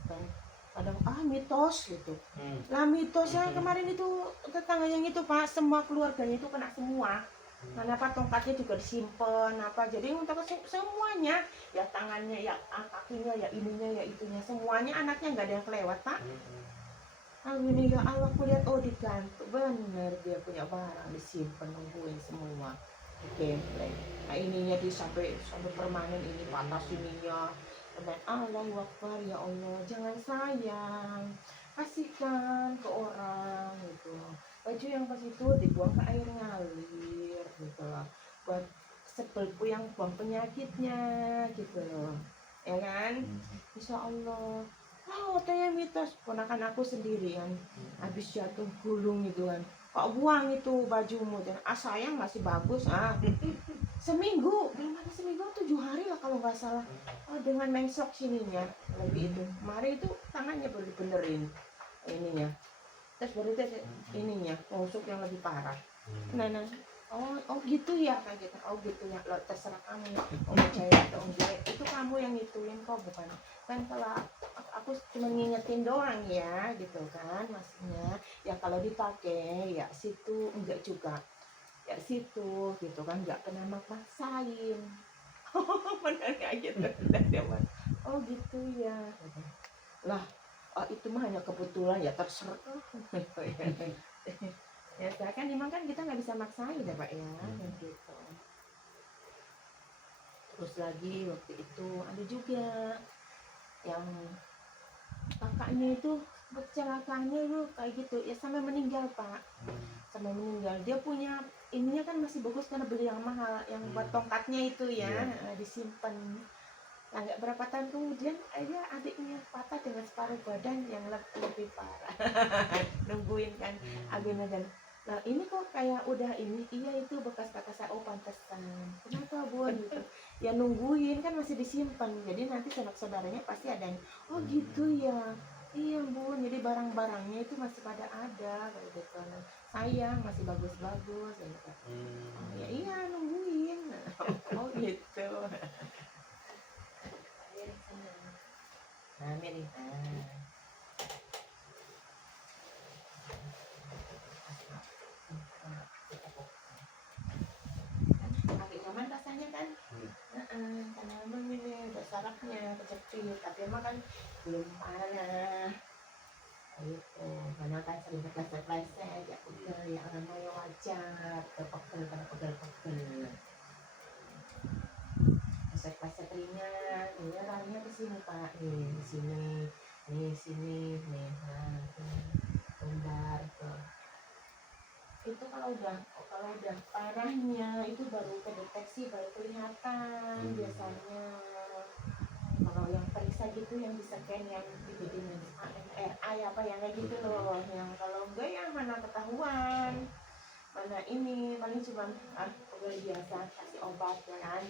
kan. Kadang mitos gitu lah, mitosnya kemarin itu tetangga yang itu pak, semua keluarganya itu kena semua. Kenapa tongkatnya juga disimpan apa, jadi untuk semuanya ya, tangannya ya, kakinya ya, ininya ya, itunya, semuanya anaknya nggak ada yang kelewat pak. Ini ya Allah, aku lihat oh di kantor bener dia punya barang disimpan nungguin semua di gameplay. Nah ininya di sampai permanen ini panas ininya. Dan Allah Akbar, ya Allah jangan sayang, kasihkan ke orang gitu. Baju yang pas itu dibuang ke air ngalir gitu loh. Buat sebelku yang buang penyakitnya gitu loh. Ya kan? Insya Allah. Oh, katanya mitos ponakan aku sendirian habis jatuh gulung gitu kan. Kok buang itu bajumu dan sayang masih bagus seminggu belum ada seminggu 7 hari lah kalau nggak salah. Dengan mengsok sininya lagi itu kemarin itu tangannya baru benerin ininya terus baru tes ininya nusuk yang lebih parah. Nah oh gitu ya kayak gitu. Oh gitu ya, lo terserah kamu mau percaya atau enggak itu kamu yang ngituin kok, bukan kan. Kalau aku cuma ngingetin doang ya gitu kan maksudnya. Ya kalau dipakai ya situ enggak juga ya situ gitu kan, nggak pernah maksain. Benar kayak gitu. Dan dia bilang, oh gitu ya lah. Itu mah hanya kebetulan ya, terserah. Ya kan memang kan kita nggak bisa maksain ya Pak ya gitu. Terus lagi waktu itu ada juga yang kakaknya itu kecelakaannya itu kayak gitu ya, sampai meninggal Pak, sampai meninggal. Dia punya ininya kan masih bagus karena beli yang mahal yang buat tongkatnya itu ya. Disimpan. Nah, nggak berapa tahun kemudian dia adiknya patah dengan separuh badan yang lebih parah. Nungguin kan akhirnya dan nah ini kok kayak udah ini, iya itu bekas-bekas oh pantesan kenapa Bun gitu ya, nungguin kan masih disimpan jadi nanti saudara-saudaranya pasti ada yang oh gitu ya, iya Bun, jadi barang-barangnya itu masih pada ada kayak gitu. Nah, sayang masih bagus-bagus gitu. Oh ya iya nungguin. Oh gitu. Nah Mary pakai nyaman rasanya kan. Karena memang ini udah sarafnya kecil tapi emang kan belum parah gitu. Karena kan sering pleset-pleset ya pegel ya namanya wajar pegel karena pegel pleset-pleset ringan. Ini larinya ke sini Pak, nih di sini nih sini nih. Nah lombar tuh. Itu kalau udah parahnya itu baru kedeteksi, baru kelihatan biasanya. Kalau yang periksa gitu yang discan yang dibikin MRI apa yang kayak gitu loh. Yang kalau enggak ya mana ketahuan, mana ini paling cuma pegel biasa kasih obat ya kan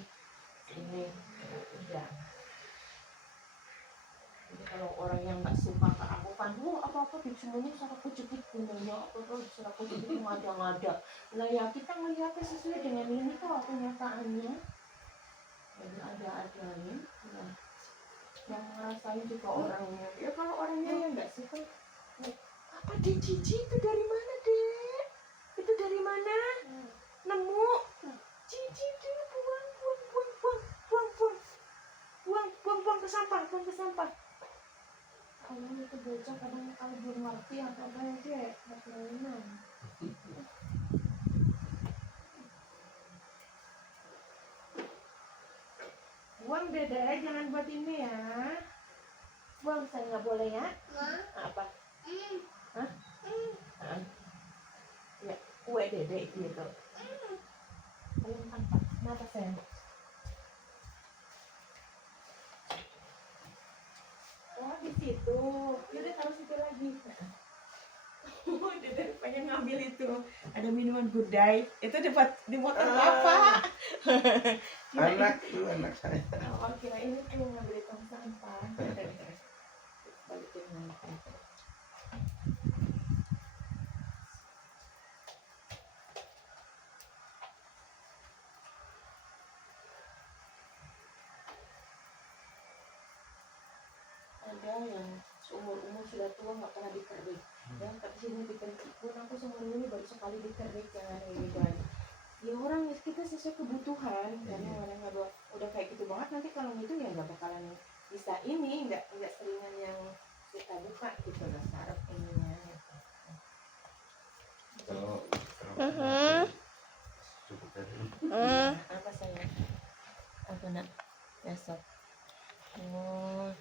ini udah. Jadi kalau orang yang nggak suka ke aku kan, apa-apa di semuanya cara kejepit gunanya apa-apa cara kejepit ngada-ngada. Nah ya kita melihatnya sesuai dengan ini kok kenyataannya. Jadi ada-adanya. Nah, yang ngerasain juga orangnya. Ya kalau orangnya yang nggak suka, apa deh Cici itu dari mana deh? Itu dari mana? Nemu? Cici itu buang ke sampah, buang ke sampah. Kalau itu bocah kadang kalau belum ngerti apa aja mainan. Buang dede, jangan buat ini ya. Buang, saya nggak boleh ya. Apa? Hah? Ya, kue dede gitu. Ayo makan Pak. Kenapa sayang? Oh di situ. Yaudah taruh situ lagi. Dede pengen ngambil itu. Ada minuman good day. Itu dapat di motor Bapak. Anak saya. Oh kira ini tuh ngambil tong sampah. Balikin lagi. Ada yang seumur-umur sudah tua nggak pernah dikerik. Dan tapi sini dikerik pun aku seumur ini baru sekali dikerik jangan ini dan ya orang kita sesuai kebutuhan. Dan yang udah kayak gitu banget nanti kalau gitu ya nggak bakalan bisa ini nggak seringan yang kita buka gitu loh saraf ininya. Cukup tadi. Apa sayang? Apa nak? Ya sok. Oh.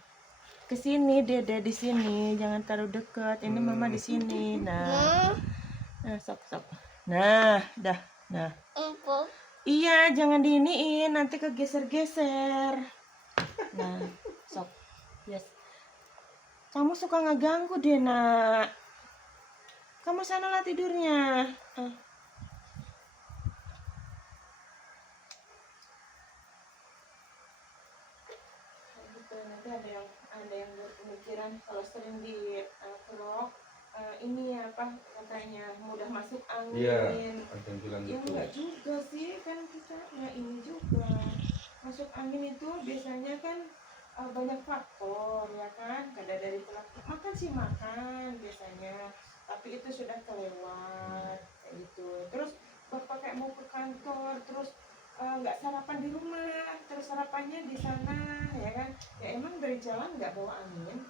Ke sini Dede, di sini. Jangan taruh dekat. Ini mama di sini. Nah. Nah, sok sok. Nah, dah. Nah. Iya, jangan diiniin, nanti kegeser-geser. Nah, sok. Yes. Kamu suka ngeganggu deh, nak. Kamu sanalah tidurnya. Gitu, nanti ada yang berpemikiran kalau sering di kerok ini apa katanya mudah masuk angin. Iya, ada yang bilang Ya gitu. enggak juga sih, kan kita nggak ini juga. Masuk angin itu biasanya kan banyak faktor ya kan, kadang dari pelaku makan sih makan biasanya, tapi itu sudah kelewat kayak gitu. Terus bapak kayak mau ke kantor, terus nggak sarapan di rumah, terus sarapannya di sana ya kan, ya emang dari jalan nggak bawa angin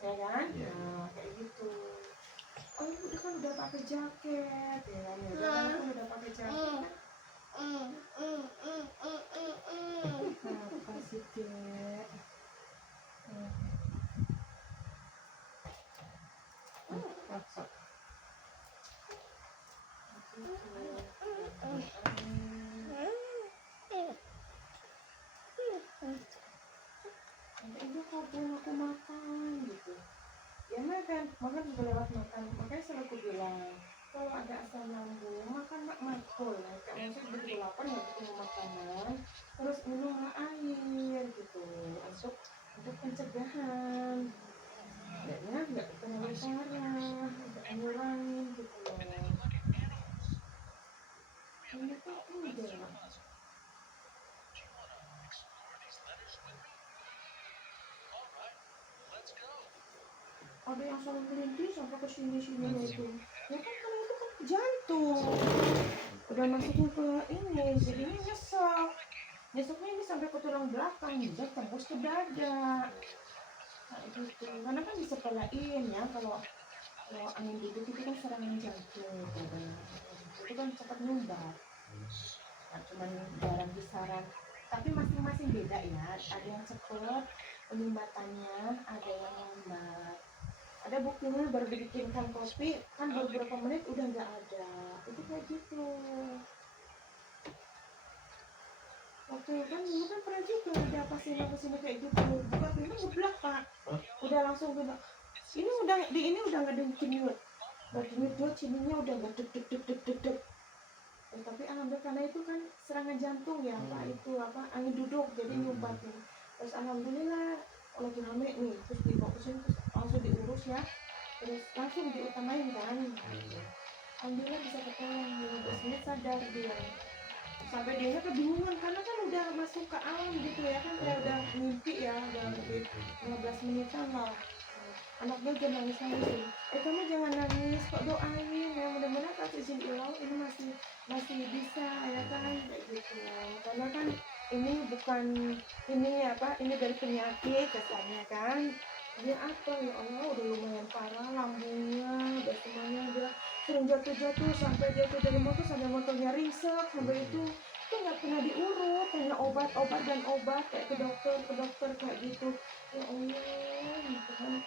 ya kan. Iya. Nah kayak gitu. Oh ibu kan udah pakai jaket ya kan, ya udah kan udah pakai jaket kan. Apa sih Dek? Sok. Sampai ibu kabur aku makan gitu. Ya makan juga lewat makan. Makanya selalu aku bilang kalau ada asam lambung makan mak makul. Kayak maksud begitu lapar nggak ketemu makanan, terus minumlah air gitu untuk pencegahan. Kayaknya nggak terlalu parah, nggak ngurangin gitu loh. Ini tuh udah. Ada yang selalu berhenti sampai ke sini-sini itu. Ya kan kalau itu kan jantung. Udah masukin ke ini, jadinya nyesek. Nyeseknya ini sampai ke tulang belakang, jadi tembus ke dada. Nah, gitu. Karena kan disepelain ya kalau angin duduk itu kan serangan jantung. Itu kan cepat nyumbat. Nah, cuman jarang disaran. Tapi masing-masing beda ya. Ada yang cepat penyumbatannya, ada yang lambat. Ada buktinya baru dibikinkan kopi kan beberapa menit udah nggak ada, itu kayak gitu. Waktu kan dulu kan pernah juga ada pasien kayak gitu, buka pintu ngeblak pak, udah langsung bilang ini udah nggak ada denyut, dua cininya udah nggak deg. Tapi alhamdulillah karena itu kan serangan jantung ya pak, itu apa angin duduk jadi nyumbat nih. Terus alhamdulillah lagi rame nih, terus dibawa ke sini terus langsung diurus ya, terus langsung diutamain kan. Alhamdulillah bisa ketolong 15 menit sadar dia, sampai dia kebingungan karena kan udah masuk ke alam gitu ya kan, kayak udah mimpi ya, udah lebih 15 menitan lah. Anaknya udah nangis kamu jangan nangis kok, doain ya mudah-mudahan kasih izin ilah ini masih bisa ya kan kayak gitu. Karena kan ini bukan ini apa, ini dari penyakit kesannya kan, dia apa ya Allah udah lumayan parah lambungnya, udah semuanya udah sering jatuh sampai jatuh dari motor sampai motornya ringsek sampai itu nggak pernah diurut, hanya obat kayak ke dokter kayak gitu. Ya Allah gitu kan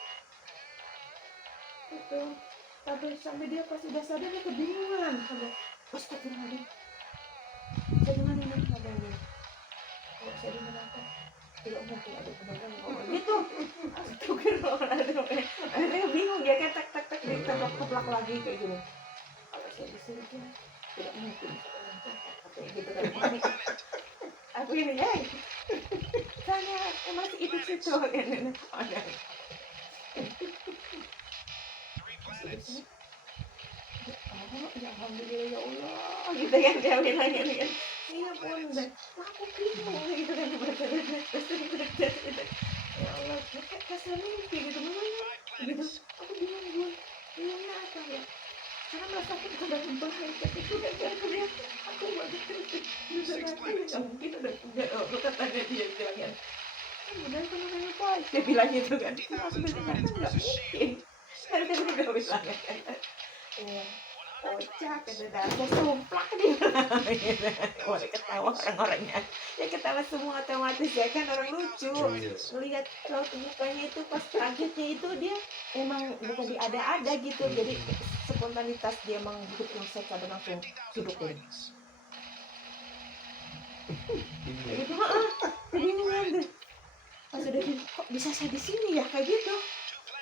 itu. Sampai dia pas udah sadar dia kebingungan, sampai astagfirullahaladzim bagaimana ini keadaannya, kalau saya dengar tidak mungkin ada pedagang gitu. Astagfirullahaladzim, akhirnya bingung dia kan tak diteplak lagi kayak gitu. Kalau saya disuruh dia tidak mungkin kayak gitu kan. Aku ini sana masih itu situ kan ada. Ya alhamdulillah ya Allah gitu kan dia bilang gitu kan. Iya bunda, aku bingung gitu kan ya Allah kasar mimpi gitu gitu. Aku bingung bun, bingungnya apa ya, karena merasa aku udah membahayakan itu kan dia aku mungkin udah katanya dia bilang kan benar kan namanya baik dia bilang gitu kan, langsung dia kan nggak mungkin kan dia bilang kan. Iya kocak kata dasar somplak dia. Orang ketawa orang-orangnya, ya ketawa semua otomatis ya kan, orang lucu Iya. ngelihat raut mukanya itu pas kagetnya itu dia emang bukan diada-ada gitu, jadi spontanitas dia emang hidup yang sehat dan langsung hidup deh. Ini Gitu, kebingungan deh. Pas udah gitu, kok bisa saya di sini ya kayak gitu.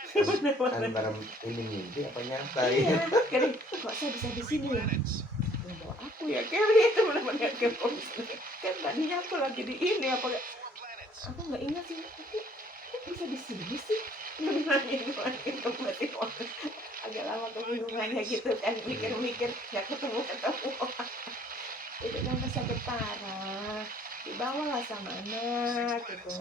antara ini mimpi apa nyata Iya, ya. Keri, kok saya bisa di sini ya? Ya bawa aku ya Keri, itu benar-benar kepo. Kan tadinya aku lagi di ini apa? Aku nggak ingat sih, tapi kok bisa di sini sih? Nanya itu masih agak lama kebingungannya gitu kan, mikir-mikir nggak ketemu. Itu kan sakit parah, dibawalah sama anak gitu.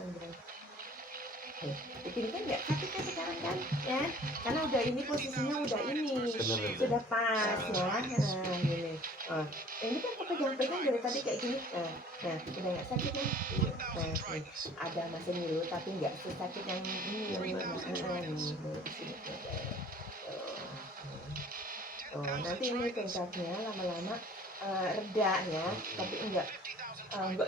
Ini kan nggak sakit kan sekarang kan ya, karena udah ini posisinya udah ini Bener. sudah pas ya. Gini, ini kan pegang-pegang dari tadi kayak gini, nah udah nggak sakit kan. Nih, ada masih ngilu tapi nggak sesakit yang ini. Nih, di sini. Nanti ini bengkaknya lama-lama reda ya, tapi enggak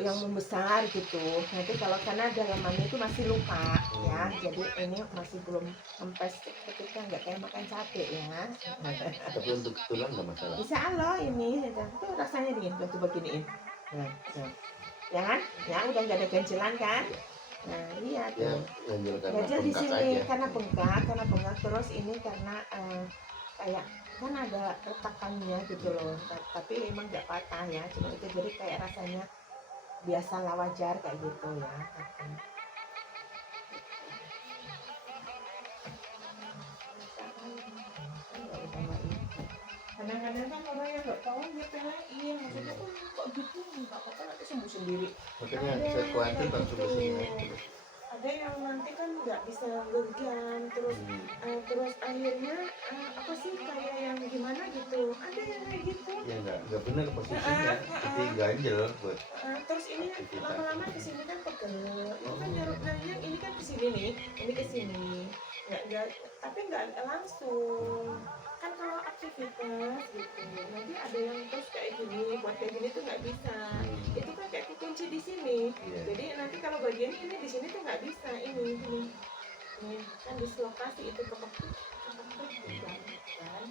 yang membesar gitu. Nanti kalau karena dalamannya itu masih luka ya, jadi ini masih belum kempes ketika nggak kayak makan cabai ya. Tapi untuk tulang nggak masalah. Bisa Allah ini, itu rasanya dingin, coba giniin. Nah, ya kan? Ya udah nggak ada ganjelan kan? Nah iya Ya, tuh. ganjel karena Ganjel di bengkak sini aja. karena bengkak terus ini karena kayak kan ada retakannya gitu loh, tapi emang nggak patah ya, cuma itu jadi kayak rasanya biasalah wajar kayak gitu ya. Kadang-kadang kan orang yang nggak tahu dia pelain, maksudnya kok gitu nggak apa-apa nanti sembuh sendiri. Makanya saya khawatir langsung ke sini aja. Ada yang nanti kan nggak bisa genggam terus akhirnya apa sih kayak yang gimana gitu, ada yang kayak gitu. Ya nggak benar posisinya. Jadi ganjel buat Terus ini lama-lama kesini kan pegel, itu kan nyarutnya ini kan kesini nih, ini kesini nggak tapi nggak langsung kan kalau aktivitas gitu nanti ada yang terus kayak gini buat kayak gini tuh nggak bisa, itu kan kayak kunci di sini. Iya. Jadi nanti kalau bagian ini di sini tuh nggak bisa, ini kan dislokasi itu kekepit kan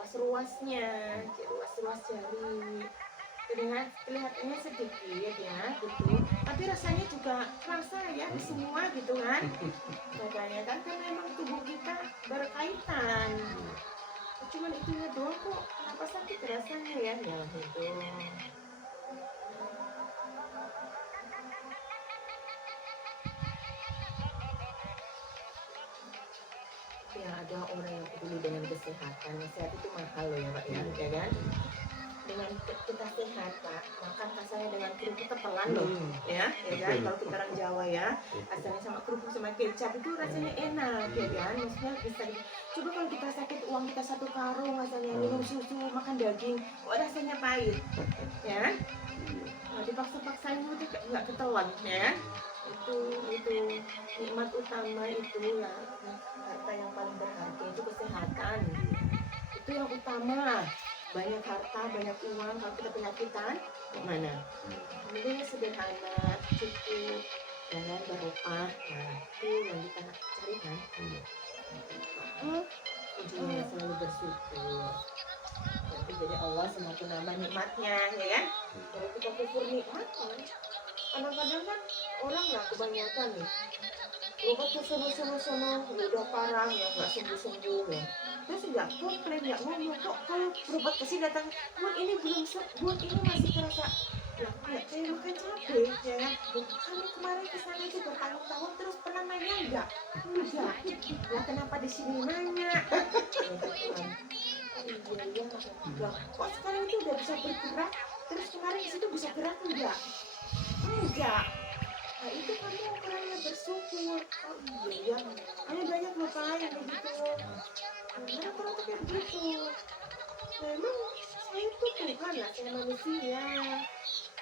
pas ruasnya, ruas jari kelihatannya sedikit ya gitu, tapi rasanya juga kerasa ya di semua gitu kan. Makanya kan karena memang tubuh kita berkaitan, cuman itunya doang kok kenapa sakit rasanya ya gitu. Ya ada orang yang peduli dengan kesehatan, sehat itu mahal loh ya Pak ya kan. Dengan kita sehat Pak, makan rasanya dengan kerupuk ketelan loh ya kan, kalau kita orang Jawa ya asalnya sama kerupuk sama kecap itu rasanya enak ya kan, maksudnya bisa. Coba kalau kita sakit uang kita 1 karung asalnya minum susu makan daging kok rasanya pahit ya kan. Nah, dipaksa-paksain itu nggak ketelan ya kan. Itu nikmat utama itu ya, harta yang paling berharga itu kesehatan, itu yang utama. Banyak harta, banyak uang, kalau kita penyakitan, mana? Mungkin sederhana, cukup, dan barokah. Nah, itu yang kita cari kan. Kuncinya selalu bersyukur. Nanti jadi Allah semakin nambah nikmatnya, ya kan? Kalau kita kufur nikmat, kadang-kadang kan orang nggak kebanyakan nih. Berobat ke sono udah parah ya, nggak sembuh ya. Terus nggak komplain, nggak ngomong kok kalau berobat kesini datang, buat ini belum buat ini masih terasa ya kayak makan cabai ya kan. Kamu kemarin kesana itu bertahun-tahun terus pernah nanya enggak? Lah kenapa di sini nanya? Iya kok sekarang itu udah bisa bergerak, terus kemarin di situ bisa gerak enggak? Nah itu kamu ukurannya bersyukur. Oh iya, hanya banyak loh Pak yang begitu. Karena orang kayak begitu. Memang saya itu Tuhan lah, saya manusia.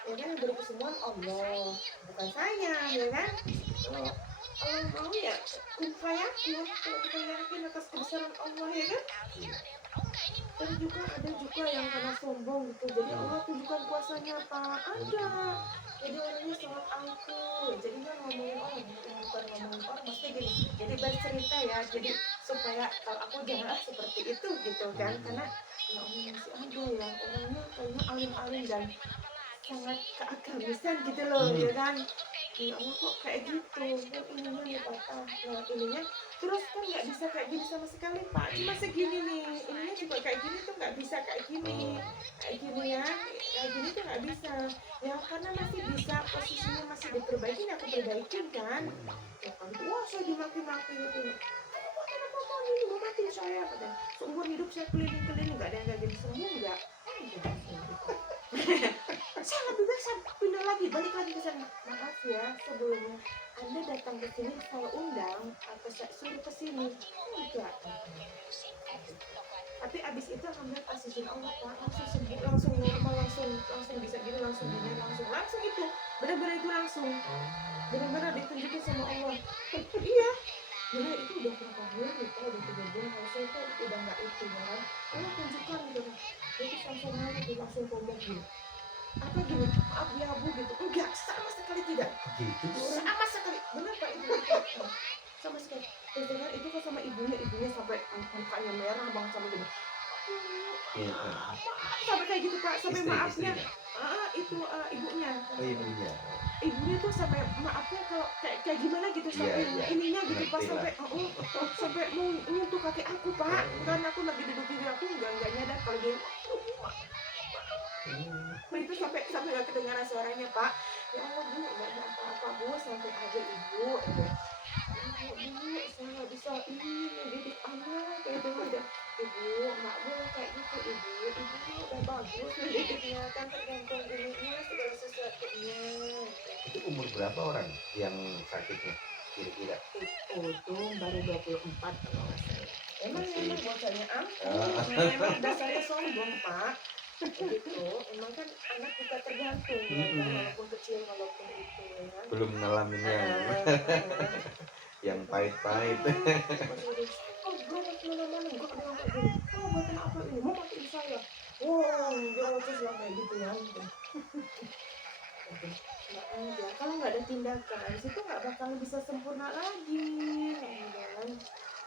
Ya kan yang beri kesembuhan Allah, bukan saya, ya kan? Kalau Allah mau ya kun fayakin. Kalau kita yakin atas kebesaran Allah ya kan? Dan juga ada juga yang karena sombong gitu, jadi Allah tunjukkan kuasanya Pak, ada. Jadi orangnya sangat angkuh, jadinya ngomongin orang, bukan ngomongin orang, maksudnya gini, jadi bercerita ya, jadi supaya kalau aku janganlah seperti itu gitu kan, karena ya Allah masih ada yang orangnya kayaknya alim-alim dan sangat keagamisan gitu loh, ya kan. Ya Allah kok kayak gitu kan, ininya nih patah, nah ininya terus kan nggak bisa kayak gini sama sekali Pak, cuma segini nih, ininya juga kayak gini tuh nggak bisa kayak gini ya, kayak gini tuh nggak bisa ya, karena masih bisa posisinya masih diperbaikin, aku perbaikin kan ya kan. Wah saya dimaki-maki gitu, kamu buat apa mau ini, mau mati saya katanya, seumur hidup saya keliling-keliling nggak ada yang kayak gini, semua enggak saya lebih baik saya pindah lagi, balik lagi ke sana. Maaf ya, sebelumnya Anda datang ke sini saya undang atau saya suruh ke sini, enggak. Tapi abis itu alhamdulillah pas izin Allah Pak, langsung sembuh, langsung normal, langsung bisa gini, langsung gini, langsung itu, benar-benar itu langsung, benar-benar ditunjukin sama Allah. Iya, jadi itu udah berapa bulan gitu, udah 3 bulan, harusnya itu udah nggak itu ya kan. Allah tunjukkan gitu, itu langsung nangis, langsung ngomong gitu. Apa gini, maaf ya Bu gitu, enggak, sama sekali tidak, Gitu. sama sekali, benar Pak itu, sama sekali. Terus dengan itu kan sama ibunya sampai mukanya merah banget sama gini, Iya. maaf sampai kayak gitu Pak, sampai maafnya, itu ibunya, ibunya tuh sampai maafnya kalau kayak gimana gitu, sampai Iya. ininya gitu Pak, Ngerti sampai sampai mau nyentuh kaki aku Pak, karena aku lagi duduk di aku nggak nyadar kalau dia itu sampai nggak kedengaran suaranya Pak. Ya Allah Bu, nggak ada apa-apa Bu, sampai aja Ibu Bu, saya nggak bisa ini didik anak kayak itu aja. Ibu nggak boleh kayak gitu Ibu udah bagus didiknya kan, tergantung ininya segala sesuatunya. Itu umur berapa orang yang sakitnya kira-kira? Oh tuh baru 24 kalau nggak salah. Emang bocahnya Ah. emang dasarnya sombong Pak. Gitu, emang kan anak juga tergantung ya kan, walaupun kecil walaupun itu ya kan. Belum ngalamin yang pahit-pahit. Oh berobat kemana-mana, enggak ada yang kayak gini, oh buatan apa ini, mau matiin saya, wow dia terus lah kayak gitu ya gitu. Nggak ada, kalau nggak ada tindakan situ nggak bakal bisa sempurna lagi kan,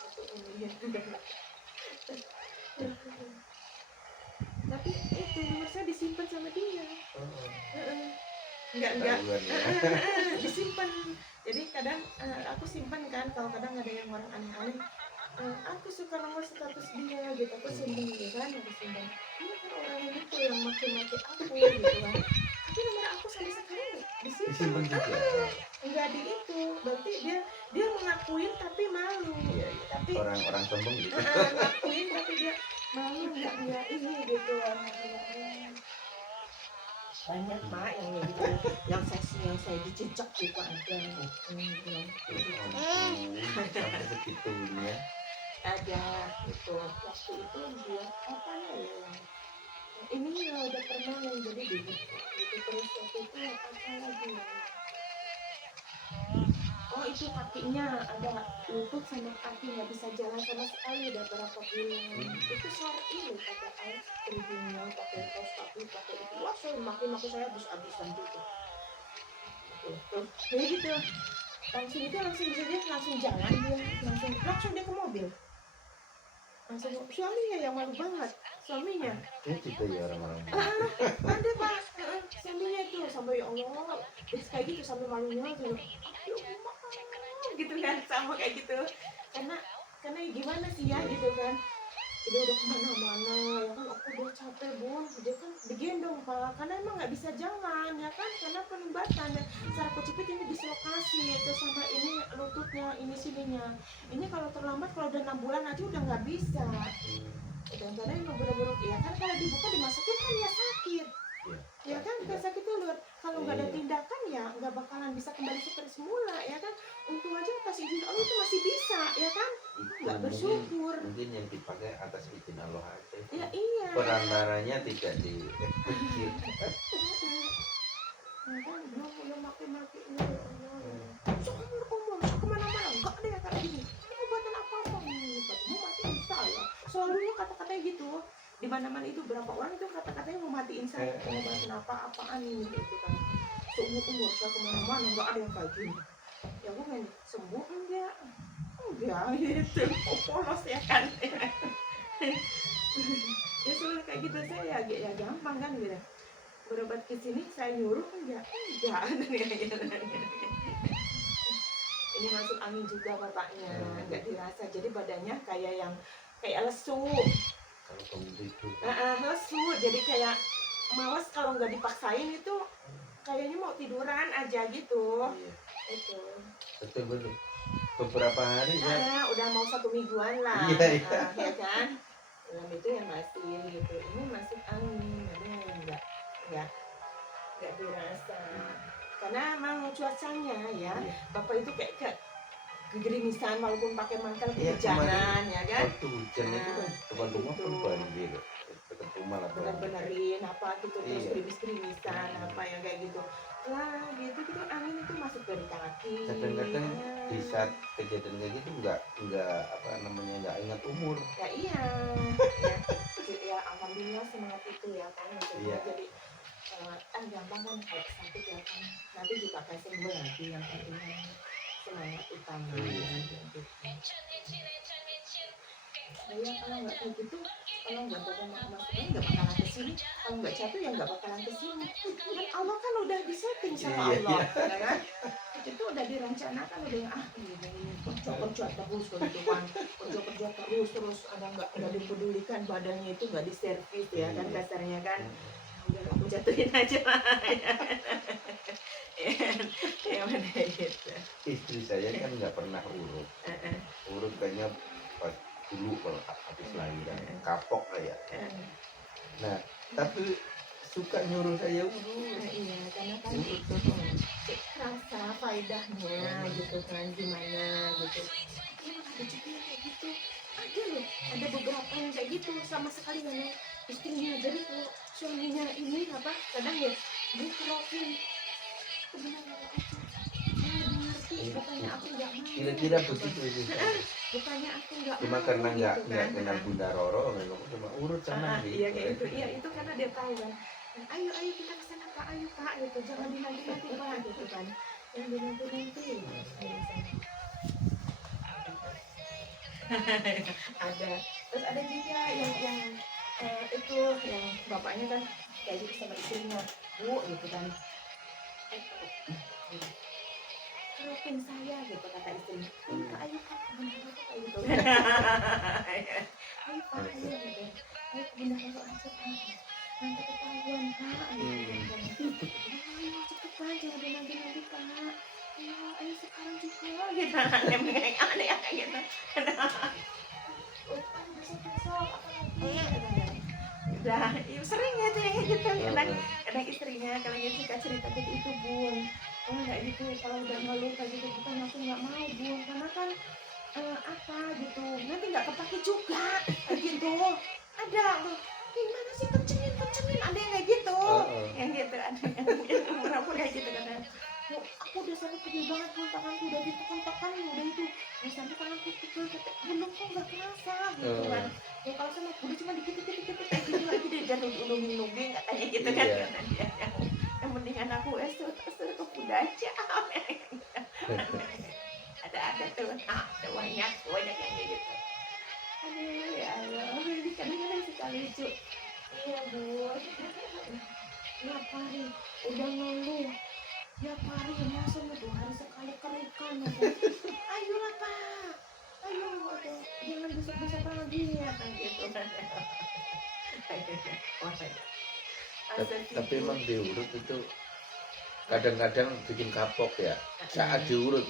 itu ini tapi itu nomor saya disimpan sama dia. Enggak disimpan, jadi kadang aku simpan kan, kalau kadang ada yang orang aneh-aneh, aku suka nomor status dia gitu, aku simpan gitu kan, aku simpan. Ini kan orang yang itu yang maki-maki aku gitu kan, tapi nomor aku sampai sekarang disimpan juga. Enggak di itu, berarti dia mengakuin tapi malu. Iya. Tapi Orang-orang sombong gitu. ngakuin tapi dia malu, nggak ini gitu kan. Banyak Pak yang gitu, yang saya dicicak juga ada. Sampai segitunya. Ada itu waktu itu dia apa ya yang ini ya udah pernah yang jadi gitu, terus waktu itu apa lagi ya? Oh itu kakinya ada lutut sama kaki nggak bisa jalan sama sekali udah berapa bulan. Itu syar'i loh, pakai air kerudungnya, pakai kaos kaki, pakai itu. Wah saya maki saya habis-habisan gitu. Tuh kayak gitu. Langsung bisa dia langsung jalan, dia langsung dia ke mobil. Langsung suaminya yang malu banget, suaminya. Itu ya orang-orang. Ada Pak, suaminya itu sampai ya Allah, kayak gitu sampai malunya tuh. Gitu kan, sama kayak gitu, karena gimana sih ya gitu kan, dia udah kemana-mana ya kan, aku udah capek Bun, dia kan digendong Pak, karena emang nggak bisa jalan ya kan, karena penibatan dan saraf kejepit ini dislokasi itu sama ini lututnya ini sininya, ini kalau terlambat kalau udah 6 bulan aja udah nggak bisa, dan karena emang bener-bener ya kan, kalau dibuka dimasukin kan ya sakit. Ya kan, kayak sakit luar. Kalau nggak ada tindakan ya nggak bakalan bisa kembali seperti semula ya kan. Untung aja atas izin Allah itu masih bisa ya kan. Nggak bersyukur. Mungkin yang dipakai atas izin Allah aja. Ya iya. Perantaranya tidak di kecil. Ya kan, belum maki-maki ini. Soalnya ngomong, so kemana-mana nggak ada ya kayak gini. Ini buatan apa-apa nih? Mau mati bisa ya. Selalunya kata-katanya gitu. di mana-mana itu berapa orang itu kata-katanya mau matiin saya, pengobatan apaan ini gitu kan. Seumur saya kemana-mana nggak ada yang kayak gini. Ya gue main sembuh enggak gitu, polos ya kan. Ya soalnya kayak gitu saya ya gampang kan gitu. Berobat ke sini saya nyuruh enggak ini masuk angin juga bapaknya, nggak dirasa, jadi badannya kayak lesu. Kalau kamu itu Lesu, jadi kayak malas kalau nggak dipaksain itu kayaknya mau tiduran aja gitu. iya. Itu Betul beberapa hari ya. udah mau 1 mingguan lah. Iya. Ya kan, dalam itu yang masih gitu, ini masuk angin, namanya nggak dirasa karena emang cuacanya ya. Bapak itu kayak kegerimisan walaupun pakai mantel Iya, kehujanan ya kan. Waktu hujan itu kan depan rumah gitu. kan banjir, dekat rumah lah banjir. Bener-benerin apa gitu terus Iya. gerimis-gerimisan apa yang kayak gitu lah gitu angin itu masuk dari kaki. Kadang-kadang di saat kejadian kayak gitu nggak apa namanya nggak ingat umur. Ya iya ya alhamdulillah semangat itu ya kan. Iya. Jadi gampang kan kalau sakit ya kan, nanti juga akan sembuh lagi, yang penting semangat utama. Gitu. Ya kalau nggak kayak gitu, kalau nggak bapak masuknya nggak bakalan kesini, kalau nggak jatuh ya nggak bakalan kesini. Kan Allah kan udah disetting sama Allah, ya kan? Itu udah direncanakan, udah ini kerja terus gitu kan, kerja terus ada nggak dipedulikan badannya itu nggak diservis ya kan kasarnya kan. Udah aku jatuhin aja lah. Ya mana gitu. Istri saya kan nggak pernah urut kayaknya pas dulu kalau habis lahiran kapok kayak. Nah tapi suka nyuruh saya urut. Iya karena kan rasa faedahnya gitu kan, gimana gitu. Ada juga yang kayak gitu, ada loh, ada beberapa yang kayak gitu sama sekali nggak istrinya. Jadi kalau suaminya ini apa kadang ya dikerokin kebenaran aja, ngerti bukannya aku nggak mau, Kira-kira begitu itu. bukannya aku nggak Cuma mau, karena nggak gitu kenal Bunda Roro, memang cuma urut sana gitu. iya kayak gitu, iya itu karena dia tahu kan, ayo kita kesana pak, ayo pak gitu, jangan dinanti pak gitu kan, yang dinanti ada. Terus ada juga yang itu yang bapaknya kan kayak gitu sama istrinya, bu gitu kan, kerokin saya gitu kata istrinya, ayo pak bener kayak gitu kan. Ayo pak ayo gitu, ayo bener aja pak, nanti ketahuan pak gitu. Ayo cepet pak, jangan dinanti pak, ayo sekarang juga gitu. Aneh kayak gitu. Besok udah ya, sering ya tuh yang gitu. Kadang istrinya kalau gitu suka cerita gitu, itu bun nggak gitu, kalau udah ngeluh kayak gitu bukan aku nggak mau bun, karena kan apa gitu nanti nggak kepake juga kayak gitu. Ada gimana sih, kencengin ada yang kayak gitu, yang gitu ada yang murah-murah kayak gitu kadang. Aku udah sampai pegel banget pun, tanganku udah ditekan udah itu sampai tanganku pegel, belum kok nggak kerasa gitu kan. Ya kalau sama udah cuma dikit kayak gitu lagi dia jangan nungging katanya gitu kan. Kata dia yang mendingan aku suruh ke kuda aja. ada tuh ada banyak yang kayak gitu. Aduh ya Allah, kadang-kadang suka lucu. Iya bu, tiap hari udah ngeluh, tiap hari masa 2 hari sekali kerikan. Ayolah pak, ayo jangan besok lagi ya kan gitu kan. Tapi emang diurut itu kadang-kadang bikin kapok ya saat diurut.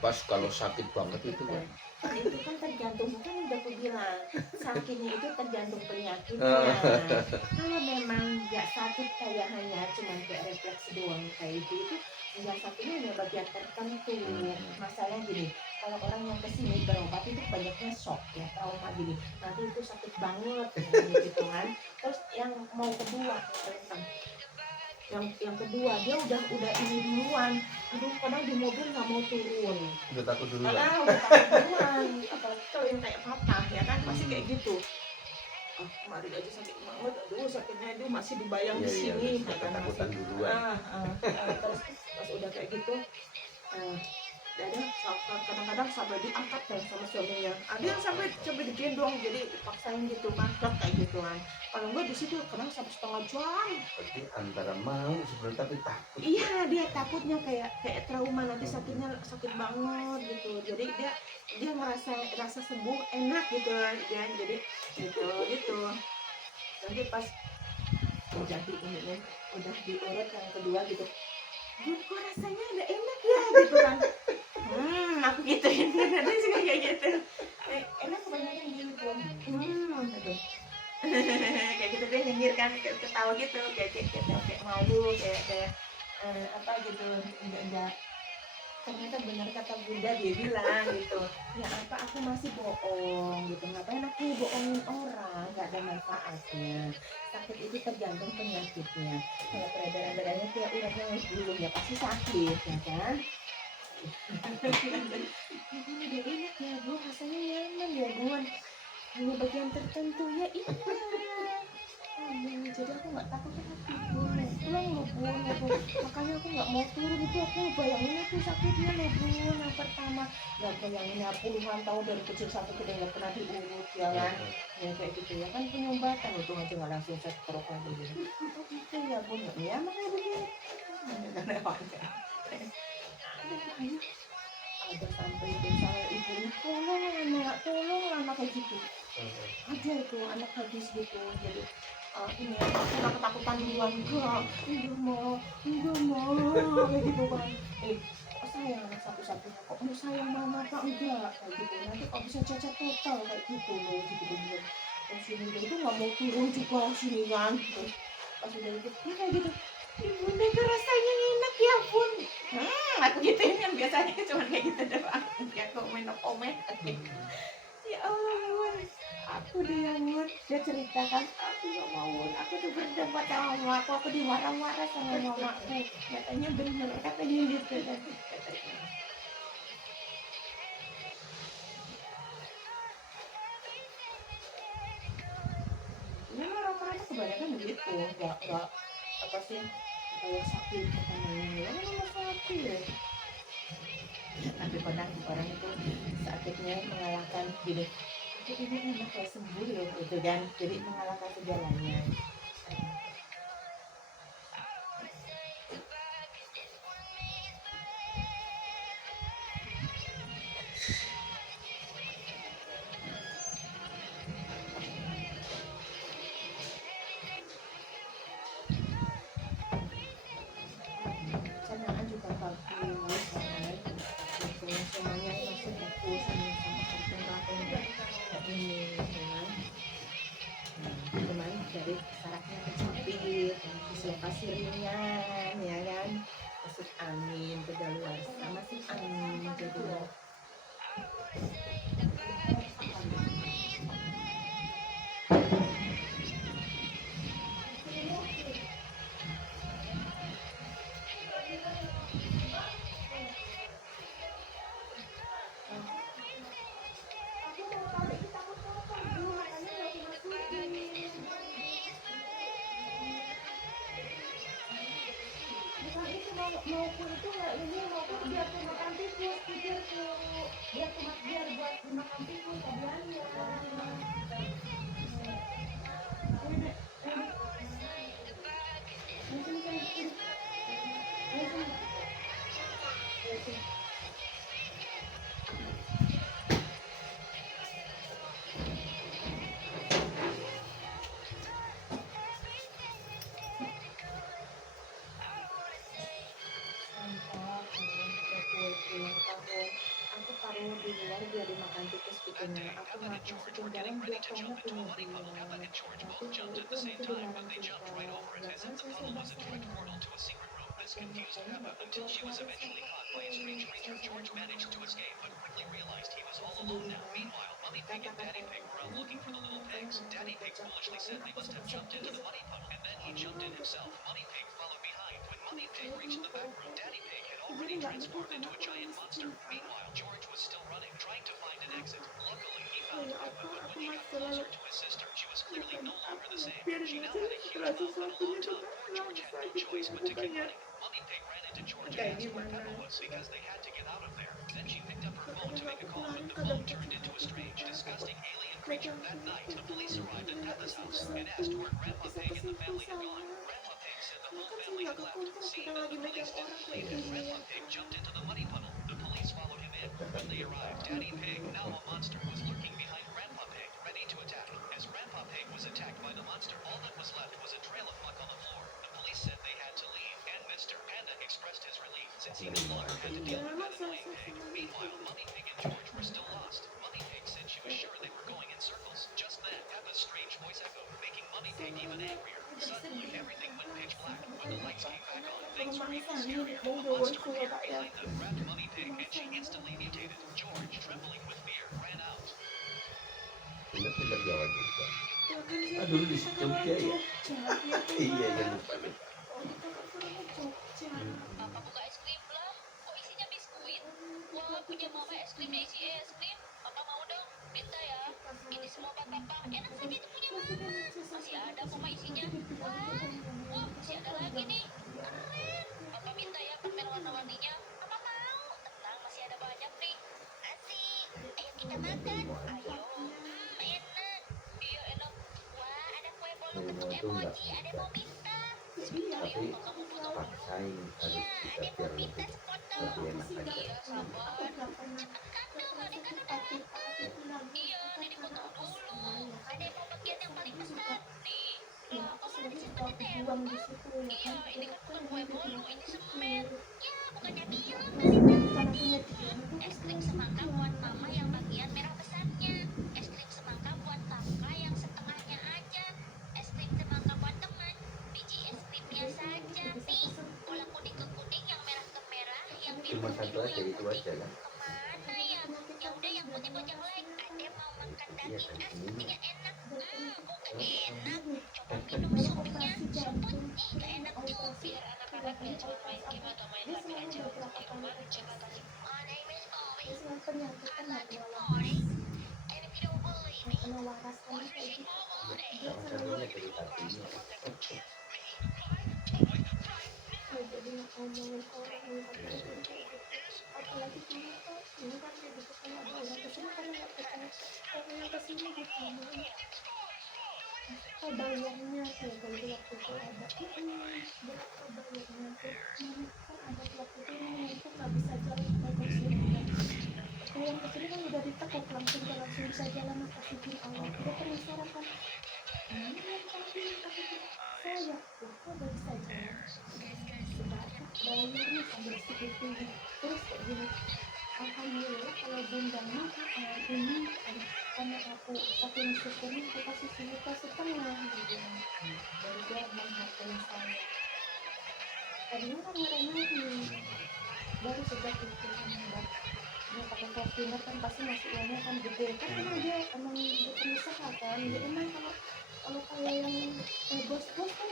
Pas kalau sakit banget itu kan. Itu kan tergantung, kan udah aku bilang sakitnya itu tergantung penyakitnya. Kalau memang nggak sakit kayak hanya cuma kayak refleks doang kayak itu nggak sakitnya hanya bagian tertentu. Masalahnya gini, kalau orang yang kesini berobat itu banyaknya shock ya, trauma gini, nanti itu sakit banget gitu kan. Terus yang mau kedua yang kedua dia udah ini duluan, aduh kadang di mobil nggak mau turun, Udah takut duluan. udah takut duluan, apalagi kalau yang kayak patah ya kan masih kayak gitu. kemarin aja sakit banget, aduh sakitnya itu masih dibayang di Iya, iya, sini, udah kan ketakutan masih. duluan. Terus pas udah kayak gitu, ada kadang-kadang sampai diangkat kan sama suaminya. Ada yang sampai digendong, jadi dipaksain gitu kan, kayak gitu kan. Kalau enggak di situ kadang sampai setengah jam. Berarti antara mau sebenarnya tapi takut. Iya, dia takutnya kayak trauma, nanti sakitnya sakit banget gitu. Jadi dia rasa sembuh enak gitu kan, dia jadi gitu. Nanti pas udah ini udah diurut yang kedua gitu, kok rasanya ada enak ya gitu kan. Aku gituin dia juga kayak gitu. Enak kebanyakan gitu. Aduh. Kayak gitu dia nyengir kan, kayak ketawa gitu, kayak malu, kayak apa gitu, enggak. Ternyata benar kata Bunda, dia bilang gitu, ya apa aku masih bohong gitu, ngapain aku bohongin orang, nggak ada manfaatnya. Sakit itu tergantung penyakitnya. Kalau peredaran darahnya kayak uratnya belum, ya pasti sakit ya kan. Ini udah enak ya Bu, rasanya nyaman ya Bu, hanya bagian tertentu ya iya. Jadi aku nggak takut pulang loh Bun, gitu. Makanya aku nggak mau turun, itu aku bayangin itu sakitnya loh Bun yang pertama, nggak bayanginnya puluhan tahun dari kecil sampai gede nggak pernah diurut ya kan, ya kayak gitu ya kan, penyumbatan untung aja nggak langsung saya kerok lagi gitu. Oh gitu ya Bun, ya makanya begini. Ada sampai misalnya ibunya tolong anak kayak gitu, ada itu anak habis gitu. Jadi ini aku udah ketakutan duluan, enggak mau kayak gitu kan. Kok sayang anak satu-satunya, kok mau sayang mama apa enggak kayak gitu, nanti kok bisa cacat total kayak gitu loh gitu. Terus ini itu nggak mau turun juga sini kan. Terus pas udah itu ya kayak gitu, Bunda itu rasanya enak ya Bun. Aku gituin kan, biasanya cuma kayak gitu doang, dia komen. Ya Allah Bun, aku dia Bun, dia ceritakan, aku gak mau Bun, aku tuh berdebat sama mamaku, aku dimarah-marah sama mamaku, katanya bener, katanya gitu kan. Ya rata-rata kebanyakan begitu, nggak apa sih, kayak sakit katanya, ya memang sakit. Tapi orang itu sakitnya mengalahkan gini, kok ini enak ya sembuh loh gitu kan, jadi mengalahkan segalanya. Pencernaan juga bagus kan, gitu semuanya masih bagus, sama jantung kayak ini kan. Cuman dari sarafnya kejepit, dislokasi ringan ya kan, masuk angin kedaluarsa, masuk angin jadi mauku itu nggak ini, mauku biar tuh makan tikus, pikirku biar buat makan tikus tadiannya. Aku taruh di luar biar dimakan tikus pikunya, aku masukin dalam biar kamu punya dia. Tapi kalau itu nanti dilarang juga, ya kan saya basah. Dan makanya nggak keluar sama aku. Jadi nggak betul sama aku masih cinta. Ya apa, aku masih selalu biarin aja setelah sesuatunya datang saya gitu bukannya kayak gimana makanya aku kemarin kadang kita lagi megang orang kayak gini Film Jawa juga. Dulu di Jogja ya. Iya jangan lupa. Papa buka es krim lah. Kok isinya biskuit? Wah, punya mama es krimnya isi es krim. Papa mau dong, minta ya. Ini semua buat papa. Enak saja itu punya mama. Masih ada kok isinya. Wah, masih ada lagi nih. Keren. Papa minta ya permen warna-warninya. Papa mau. Tenang, masih ada banyak nih. Asik. Ayo kita makan. Ayo. Enak. Iya enak. Wah, ada kue bolu bentuk emoji. Ada mau minta. Tapi paksain harus bisa biar lebih enak aja. Iya, sabar. Cepetan dong, adek kan udah lapar. Iya, Nenek potong dulu. Adek mau bagian yang paling besar. Nih, lah, kok malah disimpan di tembok? Iya, ini kan bukan kue bolu, ini semen. Ya, bukannya bilang tadi. Es krim semangka buat mama yang bagian merah besarnya. Es krim semangka buat kakak yang setengahnya aja. Es krim semangka buat teman. Biji es krimnya saja nih. Bola kuning ke kuning, yang merah ke merah, yang biru Cuma ke satu biru, aja yang itu putih aja kan. kemana ya? Ya udah yang putih buat yang lain. Ade mau makan daging sepertinya enak. Kok enak? Coba minum supnya. Supnya gak enak juga. Biar anak-anak gak cuma main game atau main HP aja di rumah. Coba tanya. My name is Ollie. I like you, Ollie. And if you don't believe me, watch me shake my booty. Salah satunya dari hatinya. jadi ngomongin orang yang apalagi ini kan kayak gitu kan ada orang kesini kan nggak percaya orang yang kesini gitu bayarnya tuh kalau waktu itu ada berapa bayarnya tuh kan ada waktu itu itu nggak bisa jalan ke kesini waktu yang kesini kan udah ditekuk langsung bisa jalan apa izin Allah kita penasaran kan ini yang tadi saya kok udah bisa jalan bayarnya sampai segitu terus kayak gini alhamdulillah kalau bunda mah ini karena aku saking syukurnya aku kasih sejuta setengah gitu dari dia menghargai saya tadinya kan ngeremehin baru sejak itu dia pakai Fortuner kan pasti masih uangnya kan gede kan emang dia emang berusaha kan dia emang kalau kayak yang bos-bos kan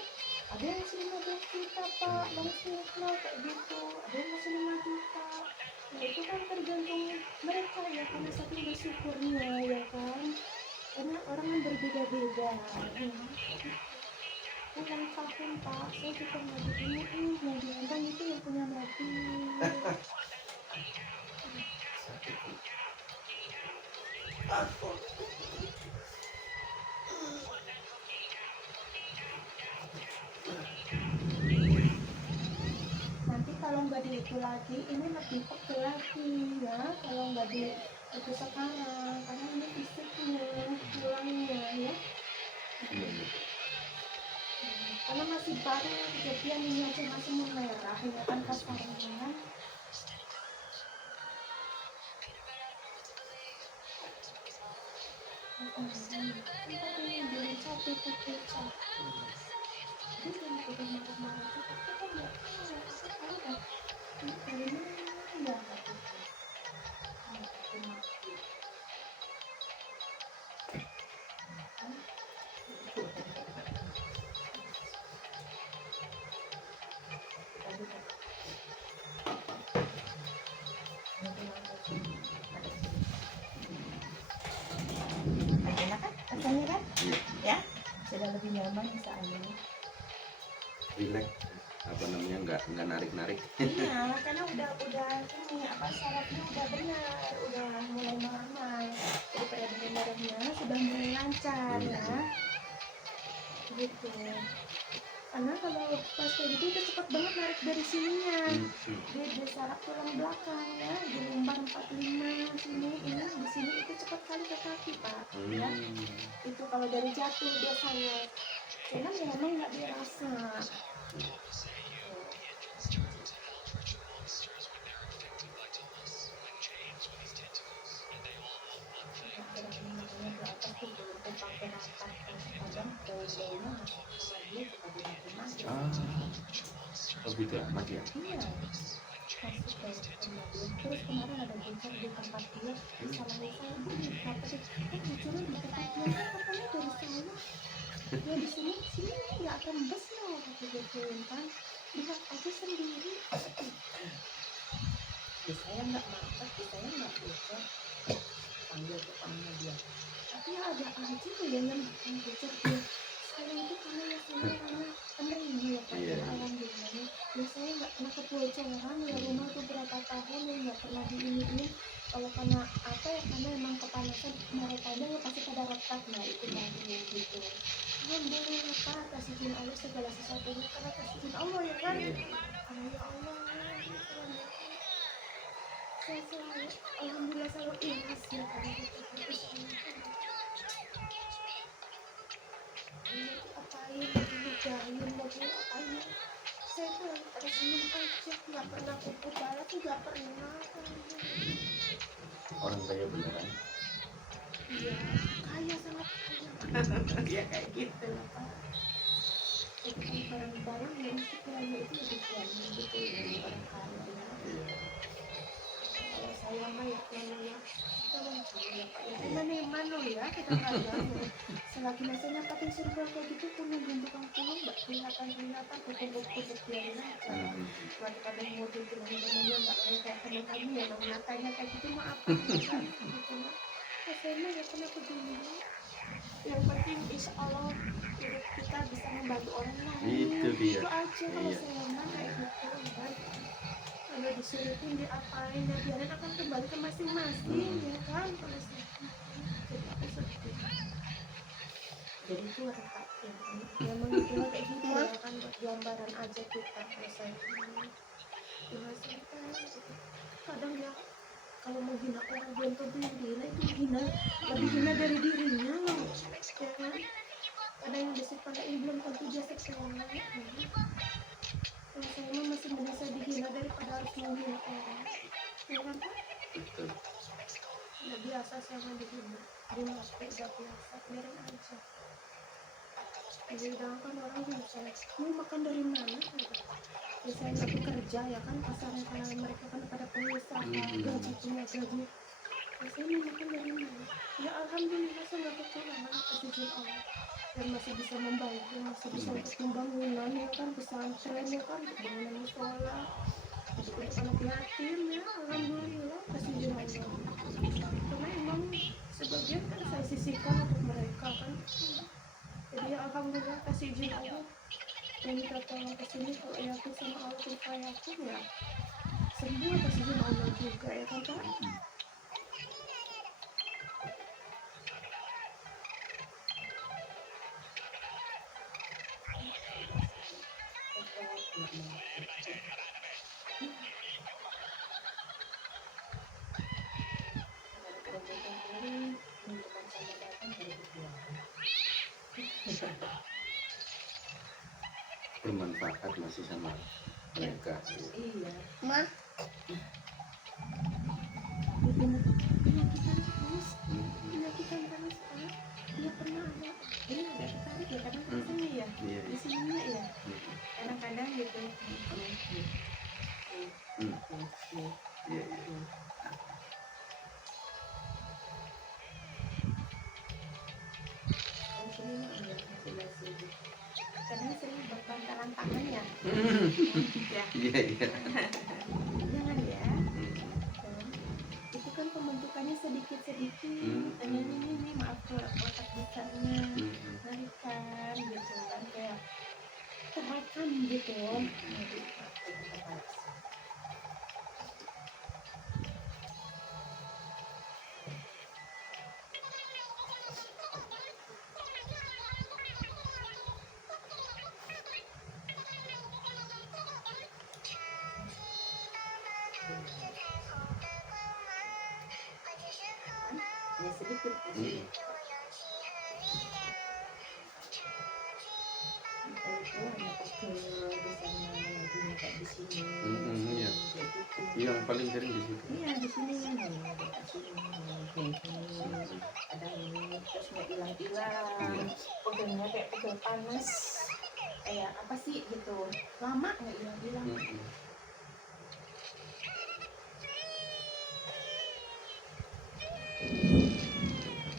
ada yang masih 15 juta pak langsung kayak gitu ada yang masih 5 juta nah itu kan tergantung mereka ya karena saking bersyukurnya ya kan karena orang kan berbeda-beda ulang tahun pak saya juga mobil ini yang diundang itu yang punya mobil nanti kalau nggak di itu lagi ini lebih pegel lagi ya kalau nggak di itu sekarang karena ini fisiknya tulangnya ya karena masih baru kejadian ini aja masih merah ya kan kasarnya jadi satu titik satu jadi yang kita marah-marah kita kan nggak tahu dari mana ya Enak kan rasanya kan? Ya. sudah lebih nyaman bisa ayah. Relax, apa namanya, nggak narik-narik. Iya, karena udah ini apa sarafnya udah benar, udah mulai normal. Jadi peredaran darahnya sudah mulai lancar ya. Gitu. Karena kalau pas kayak gitu itu cepat banget narik dari sininya. Di saraf tulang belakang ya, di lumbar 45 sini ini di sini itu cepat kali ke kaki Pak. Ya. Itu kalau dari jatuh biasanya. Cuman ya memang nggak dirasa. Oh gitu amat ya. Iya. Terus kemarin ada bocor di tempat dia, salahnya saya bu, kenapa sih? Bocornya di tempat dia kan katanya dari saya. Ya di sini nggak akan bes loh, gitu kan. Lihat aja sendiri. Ya saya nggak mampet, ya saya nggak bocor. Panggil tukangnya dia. Tapi ada aja tuh yang bocor dia. Saya itu karena ya saya karena penerima ya Pak, Iya. alhamdulillah. Ya saya nggak pernah kebocoran ya, rumah tuh berapa tahun ya nggak pernah diiniin. Kalau karena apa ya, karena emang kepanasan mereka aja ya pasti pada retak, nah itu tadi gitu. Alhamdulillah Pak, atas izin Allah segala sesuatunya karena atas izin Allah ya kan. Ya Allah, gitu kan ya. Saya selalu, alhamdulillah selalu ikhlas ya karena itu harus apain, dijahin, mau apain. Saya tuh pada senyum aja, nggak pernah kumpul bala tuh nggak pernah. Orang kaya beneran. Iya, kaya sangat kaya. Ya kayak gitu. Itu barang-barang yang sekiranya itu lebih kaya gitu dari orang kaya. Kalau saya mah ya namanya tolong ya Pak ya, eman-eman loh ya kita kadang ya. Selagi masanya pakai surga kayak gitu pun nungguin tukang pulung nggak kelihatan kumpul-kumpul biarin aja. Waktu kadang mau bilang namanya nggak kayak teman kami ya, namanya tanya kayak gitu mah apa kan gitu mah. Saya mah ya pernah peduli. Yang penting insya Allah hidup kita bisa membantu orang lain. Itu dia. Itu aja kalau Iya. saya mah kayak gitu kan. Kalau disuruhin diapain ya biarin akan kembali ke masing-masing ya kan. Kalau saya jadi aku sedih. Jadi itu retak ya. Memang itu kayak gitu ya kan, buat gambaran aja kita kalau saya ya saya kan gitu. Kadang ya kalau mau hina orang belum tentu yang dihina itu hina, lebih hina dari dirinya loh ya kan. Kadang yang disepadain belum tentu dia sesuai. Kalau saya mah masih merasa dihina daripada harus menghina orang ya kan Pak? Betul. Udah biasa sama dihina, dimaafin udah biasa, biarin aja. Jadi sedangkan orang biasa, mau makan dari mana? Ya saya nggak bekerja ya kan, pasarnya karena mereka kan pada pengusaha, gaji punya gaji. Ya saya mau makan dari mana? Ya alhamdulillah saya nggak kekurangan atas izin Allah. Dan masih bisa membantu, masih bisa untuk pembangunan ya kan, pesantren ya kan, untuk bangunan musola, untuk anak yatim ya, alhamdulillah atas izin Allah. Karena emang sebagian kan saya sisihkan untuk mereka kan. Jadi ya alhamdulillah kasih izin Allah yang minta tolong kesini, kalau yakin sama Allah kita yakin ya sembuh atas izin Allah juga ya kan Pak. Bermanfaat masih sama mereka. Iya. Ma, Penyakitan terus dia pernah ada Ini agak ketarik ya kadang rasanya ya. Iya. Di sininya ya. Kadang-kadang gitu. Iya, iya. Kalau sini mah enggak masih kadang sering berbantaran tangan ya. Ya. Iya, iya. jangan ya. Itu kan pembentukannya sedikit-sedikit. Ini maaf ke otak besarnya. Tarikan gitu kan kayak tekan gitu. Jadi kita balik. Ya sedikit. Itu hanya pegel biasanya nanti kayak di sini. Iya. Kayak gitu. Yang paling sering di situ. Iya di sini kan nih, di sini ada ini terus nggak hilang-hilang. Pegelnya kayak pegel panas. Kayak apa sih gitu. Lama nggak hilang-hilang.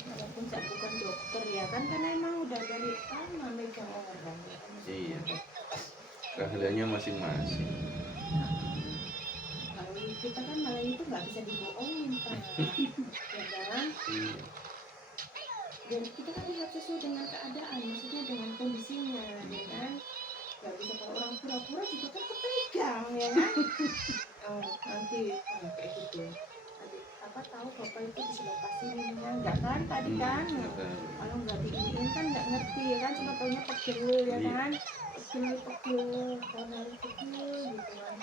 Walaupun saya bukan dokter ya kan karena emang udah dari lama megang organ. Iya. Keahliannya masing-masing. Kalau kita kan malah itu nggak bisa dibohongin Pak. Ya kan? Iya. Dan kita kan lihat sesuai dengan keadaan, maksudnya dengan kondisinya, ya kan? Gak bisa kalau orang pura-pura juga kan kepegang, ya kan? Nanti kayak gitu. Nanti apa tahu bapak itu bisa lokasinya, enggak kan? Tadi kan? Kalau nggak diiniin kan nggak ngerti, ya kan? Cuma taunya pegel, ya kan? Pegel, kalau pegel gitu kan?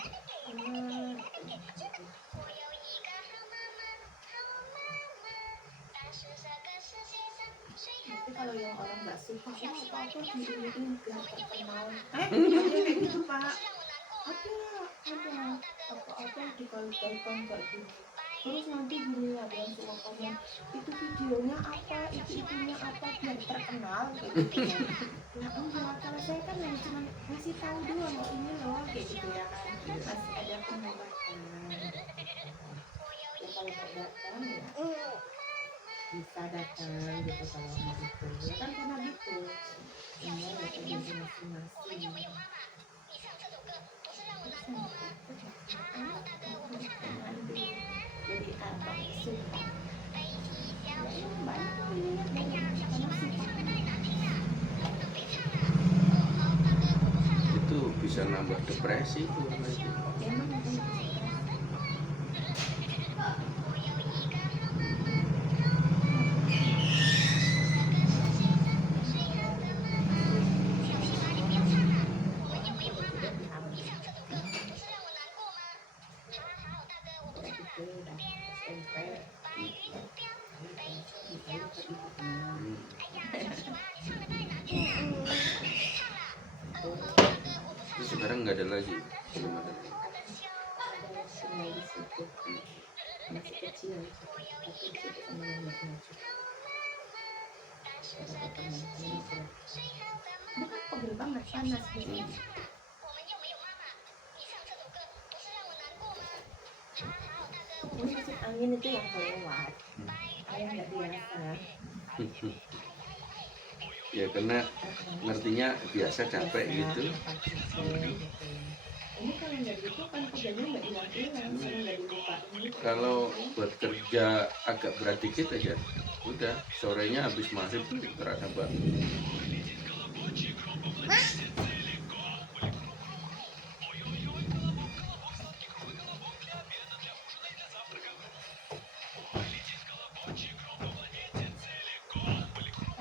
Tapi kalau yang orang nggak suka, apa-apa diiniin biar terkenal. Kayak gitu Pak. Ada apa-apa dikali-kalikan kayak gini. Terus nanti gini ada yang suka komen, itu videonya apa, itunya apa biar terkenal kayak gitu. Nah enggak, kalau saya kan cuma ngasih tahu doang, oh ini loh kayak gitu ya kan. Masih ada pengobatan. Ya kalau mau datang ya bisa datang gitu kalau mau itu ya kan karena gitu tinggal ya kayak masing-masing. Jadi apa suka ya emang banyak yang lihat karena suka Itu bisa nambah depresi tuh. emang Terus sekarang nggak ada lagi. Belum ada lagi. tinggal di situ masih kecil tapi di situ sama neneknya juga ada teman-teman itu bukan pegel banget panas gitu. Ini masuk angin itu yang kelewat yang nggak biasa. Ya karena ngertinya biasa capek gitu. Ini kalau nggak gitu kan pegelnya nggak hilang-hilang, sering nggak dilupain gitu. Kalau buat kerja agak berat dikit aja, udah sorenya habis maghrib tuh terasa banget.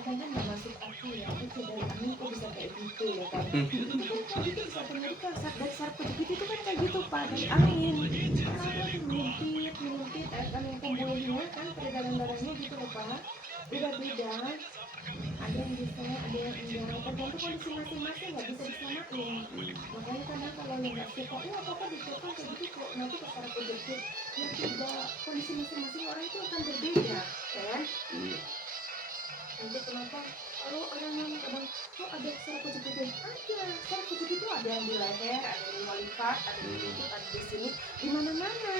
Kadang kan nggak masuk aku ya, itu dari angin kok bisa kayak gitu ya kan? Itu kan kayak gitu di saat Amerika, dari sarpet gitu itu kan kayak gitu Pak, dari angin. Karena menyempit, kan yang pembuluhnya kan peredaran darahnya gitu loh Pak. Beda-beda. Ada yang bisa, ada yang enggak. Tergantung kondisi masing-masing nggak bisa disamain. Makanya kadang kalau yang nggak suka, apa-apa ditekan kayak gitu kok nanti ke sarpet dikit. Yang tidak kondisi masing-masing orang itu akan berbeda, kan? Nanti kenapa kalau orang yang kadang ada saraf kejepit ada saraf kejepit itu ada yang di leher, ada yang di walikat, ada di lutut, ada di sini, di mana-mana.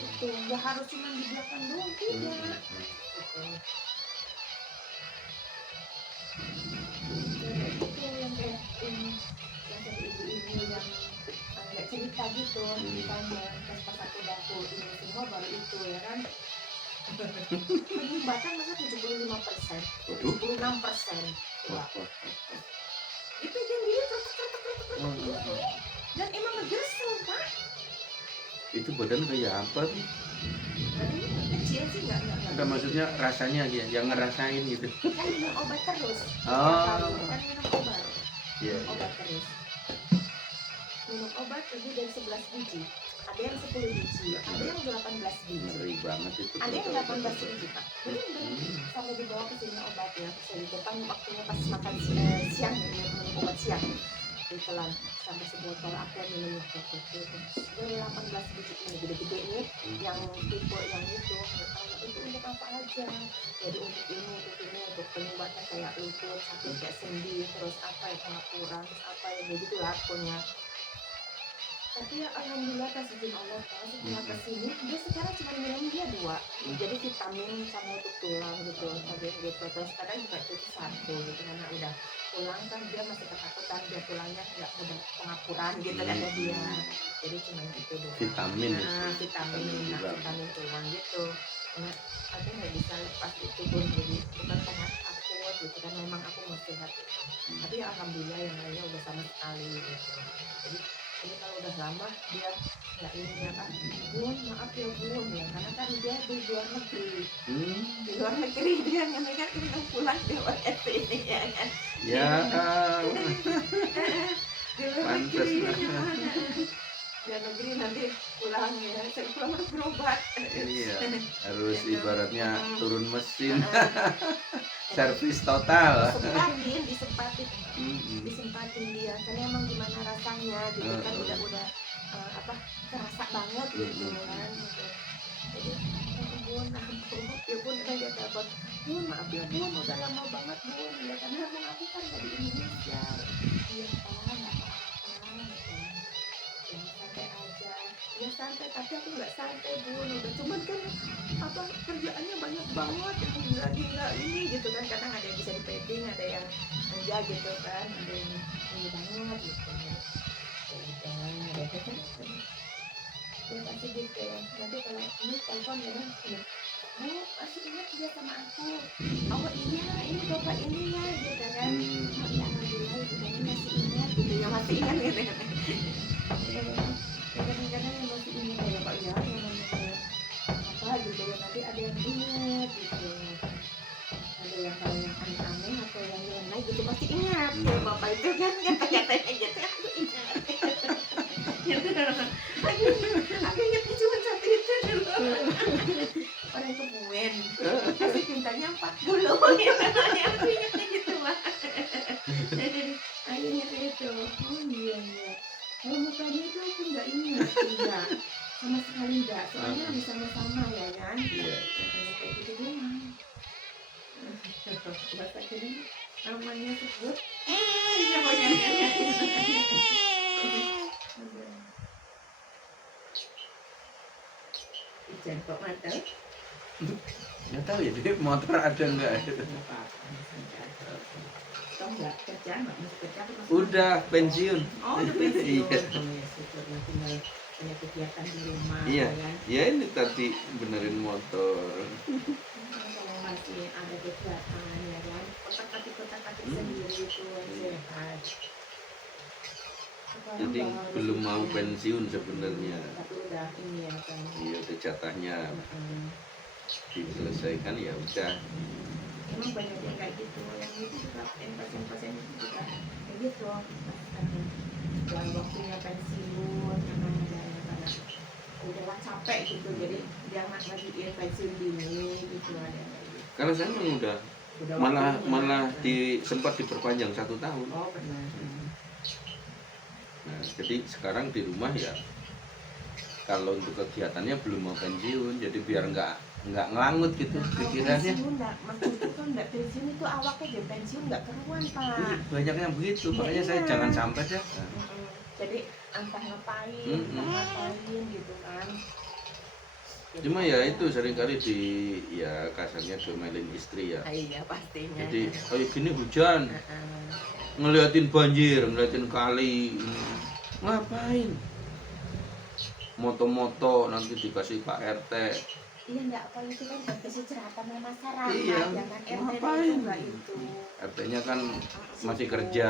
Itu nggak harus cuma di belakang doang, tidak. Gitu. Itu yang kayak yang dari ibu-ibu yang nggak cerita gitu, ditanya pas aku dapur ini semua baru itu ya kan. Penyumbatan masa 75%, Waduh. 76%. Wah, Coba. wah. Itu yang gini terus. Dan emang ngegesel Pak. Itu badan kayak apa tuh? Badannya kecil sih nggak. Enggak, maksudnya rasanya dia yang ngerasain gitu. Kan minum obat terus. Oh. Kan minum obat. Iya. Minum obat terus. Minum obat lebih dari 11 biji. Ada yang 10 biji, ada yang 18 biji. Ngeri banget itu. Ada yang kalau 18 obat. biji Pak. Jadi sampai dibawa ke sini obatnya. Saya di depan waktunya pas makan siang, minum obat siang. Ditelan sampai sebotol aku minum itu. Dari 18 biji ini gede-gede nih, yang tipe yang itu untuk apa aja? Jadi untuk ini, untuk penyumbatan kayak lutut, sakit kayak sendi, terus apa ya pengapuran, terus apa ya begitu lah pokoknya. Tapi ya alhamdulillah kasih izin Allah Pak, setelah kesini dia sekarang cuma minum dia 2, jadi vitamin sama untuk tulang gitu, tapi gitu terus kadang juga itu 1 gitu karena udah tulang kan dia masih ketakutan dia tulangnya nggak mudah pengapuran gitu kata dia, jadi cuma itu doang. Vitamin. Vitamin tulang gitu, karena aku nggak bisa lepas itu pun, jadi bukan karena takut gitu kan, memang aku mau sehat gitu. Tapi ya alhamdulillah yang lainnya udah sama sekali gitu. Jadi kalau udah lama dia nggak ini ya kan, Bun maaf ya Bun ya, karena kan dia di luar negeri. Di luar negeri dia nggak kan pulang di luar ini ya kan. Ya. Di luar Pantes negeri lah. gimana? Di luar negeri nanti pulang ya, saya pulang harus berobat. Iya. Harus ibaratnya turun mesin. Servis total. Disempatin dia, karena emang gimana rasanya gitu kan, udah apa kerasa banget gitu kan gitu. Jadi Bun, ampun ya Bun, udah dia telepon, Bun maaf ya Bun, udah lama banget Bun ya, karena emang aku kan nggak di Indonesia. Iya Pak, nggak apa-apa gitu. Ya santai aja, ya santai, tapi aku nggak santai Bun, udah cuman kan apa kerjaannya banyak banget yang lagi nggak ini gitu kan, kadang ada yang bisa di packing, ada yang enggak gitu kan, ada yang ini banget gitu ya udah ya pasti gitu. Nanti kalau ini telepon ya kan, Bu masih ingat dia sama aku, oh iya ini bapak ini ya gitu kan, oh ya alhamdulillah ibu ini masih ingat gitu ya, masih ingat gitu kan. Kadang-kadang yang masih ingat ya Pak ya, yang namanya apa gitu ya, nanti ada yang ingat gitu, ada yang kalau yang aneh-aneh atau yang lain gitu pasti ingat ya bapak itu kan kata-katanya gitu, aku ingat gitu. Aku ingatnya cuma satu itu dulu, orang Kebumen kasih cintanya 40 gitu, aku ingatnya gitu Pak. Aku ingat itu, oh iya kalau mukanya itu aku nggak ingat, enggak sama sekali enggak, soalnya habis sama-sama ya kan. Iya. Kayak gitu doang. Bahasa kini namanya sebut iya banyak. Hujan kok mantel? Nggak tahu ya, jadi motor ada nggak? Kau nggak kerja, nggak mau kerja? Udah pensiun. Oh udah pensiun. Iya. Syukurnya tinggal punya kegiatan di rumah. Iya. Kan? Ya ini tadi benerin motor. Kalau masih ada kegiatan ya kan, kotak-katik sendiri itu sehat. Jadi belum mau pensiun sebenarnya. Tapi udah ini ya kan. Iya, udah jatahnya diselesaikan ya udah. Emang banyak yang kayak gitu, yang itu juga yang pasien-pasien itu juga kayak gitu. Yang waktunya pensiun, karena udah capek gitu, jadi jangan ngajuin pensiun dini gitu ada. Karena saya memang udah malah sempat diperpanjang 1 tahun. Oh benar. Nah, jadi sekarang di rumah ya kalau untuk kegiatannya belum mau pensiun, jadi biar nggak ngelangut gitu pikirannya. Maksudku kan nggak pensiun itu awalnya dia pensiun nggak keruan Pak. Banyak yang begitu, makanya saya jangan sampai deh. Jadi entah ngapain gitu kan. Cuma ya itu seringkali ya kasarnya domelin istri ya. Iya pastinya. Jadi kayak gini hujan, ngeliatin banjir, ngeliatin kali, ngapain? Moto-moto nanti dikasih Pak RT, Iya enggak, apa itu kan kesejahteraan masyarakat Iya, ya kan, RT ngapain? itu enggak itu. Artinya kan masih Situ, kerja.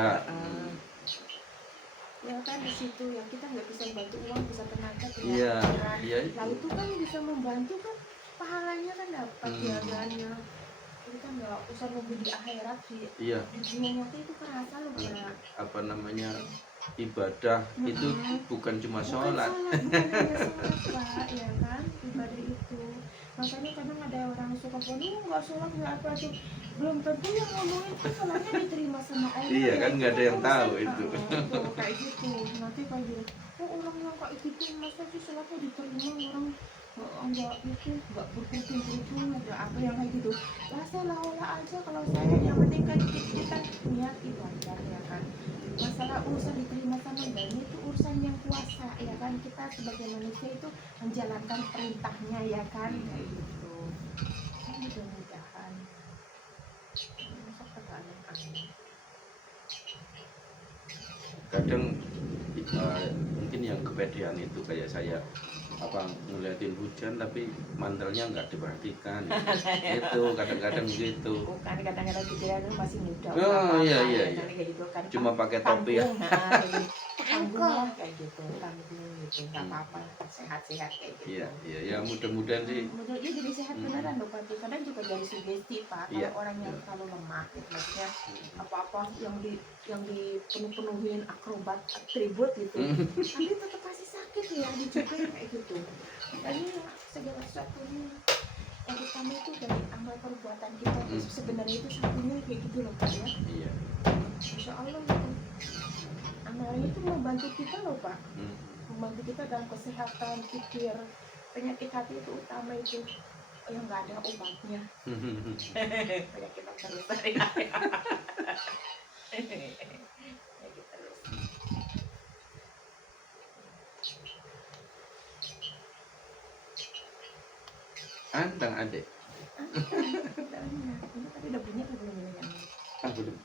ya kan di situ ya kita nggak bisa bantu uang, bisa tenaga, bisa Iya, pikiran. iya Nah itu. itu kan bisa membantu kan, pahalanya kan dapat jaganya. Kita nggak usah nunggu di akhirat sih. Iya, Di dunia nyata itu kerasa loh Pak. apa namanya, ibadah itu bukan cuma sholat. Bukan hanya sholat Pak, ya kan, ibadah itu. Makanya kadang ada orang suka ngomong nggak sholat nggak apa tuh, belum tentu yang ngomongin itu sholatnya diterima sama Allah. Iya kan, nggak ada yang tahu urusan, itu. Tuh, kayak gitu. Nanti kayak gitu, oh orang yang kayak gitu masa sih sholatnya diterima, orang enggak itu enggak berkumpul ada apa yang kayak gitu. Lah saya laula aja kalau saya, yang penting kan kita niat ibadah ya kan. Masalah urusan diterima sama enggaknya itu urusan yang kuasa ya kan, kita sebagai manusia itu menjalankan perintahnya ya kan, kayak gitu. Mudah-mudahan masuk ke dalam amin. Kadang mungkin yang kepedean itu kayak saya, apa, ngeliatin hujan tapi mantelnya nggak diperhatikan. Itu kadang-kadang gitu. Bukan, kadang-kadang pikiran lu masih muda. Oh, iya, iya, iya. Kayak gitu kan. Cuma pakai topi ya. Tanggung lah kayak gitu, tanggung gitu, nggak apa-apa, sehat-sehat kayak gitu. Iya, iya, ya mudah-mudahan sih. Betul, iya jadi sehat beneran loh Pak. Kadang juga dari sugesti Pak, kalau Iya, orang yang iya. terlalu lemah, gitu. Maksudnya apa-apa yang dipenuh-penuhin akrobat, atribut gitu, tapi tetap pasti sakit ya, dicobain kayak gitu. Dan ini segala sesuatunya yang utama itu dari amal perbuatan kita. Sebenarnya itu satunya kayak gitu loh Pak ya. Iya. Insya Allah gitu. Amalnya itu membantu kita loh Pak. Hmm. Membantu kita dalam kesehatan pikir. Penyakit hati itu utama itu yang nggak ada obatnya. Penyakit terus penyakit terus. Antang adek. Ini tadi udah bunyi atau belum ini yang Belum.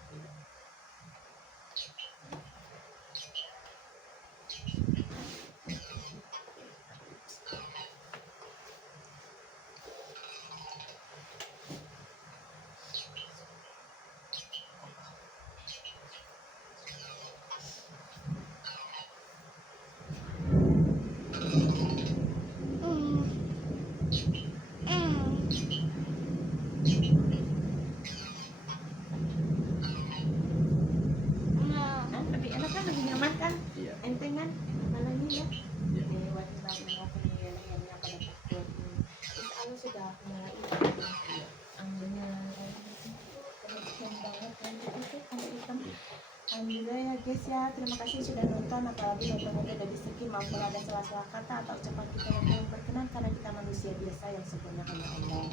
lebih enak kan, lebih nyaman kan, Iya. enteng kan, malahnya ya. Iya. Lewat nengok penilaiannya pada takut. Terus Allah sudah mulai ambilnya keren banget kan itu kalau hitam. Alhamdulillah ya guys ya, terima kasih sudah nonton, apalagi nontonnya dari segi maupun ada salah-salah kata atau ucapan kita yang kurang berkenan karena kita manusia biasa yang sempurna hanya Allah.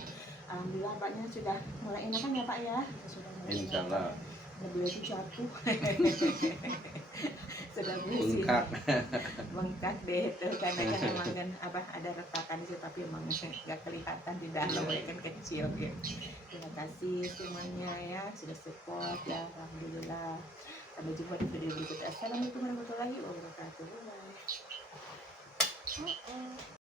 Alhamdulillah Paknya sudah mulai enakan ya Pak ya, sudah mulai Insyaallah. beliau itu jatuh sudah Bengkak. Bengkak deh itu karena kan emang kan apa ada retakan di situ tapi emang nggak kelihatan di dalam ya kan kecil gitu. Terima kasih semuanya ya sudah support ya, alhamdulillah. Sampai jumpa di video berikutnya. Assalamualaikum warahmatullahi wabarakatuh. Bye.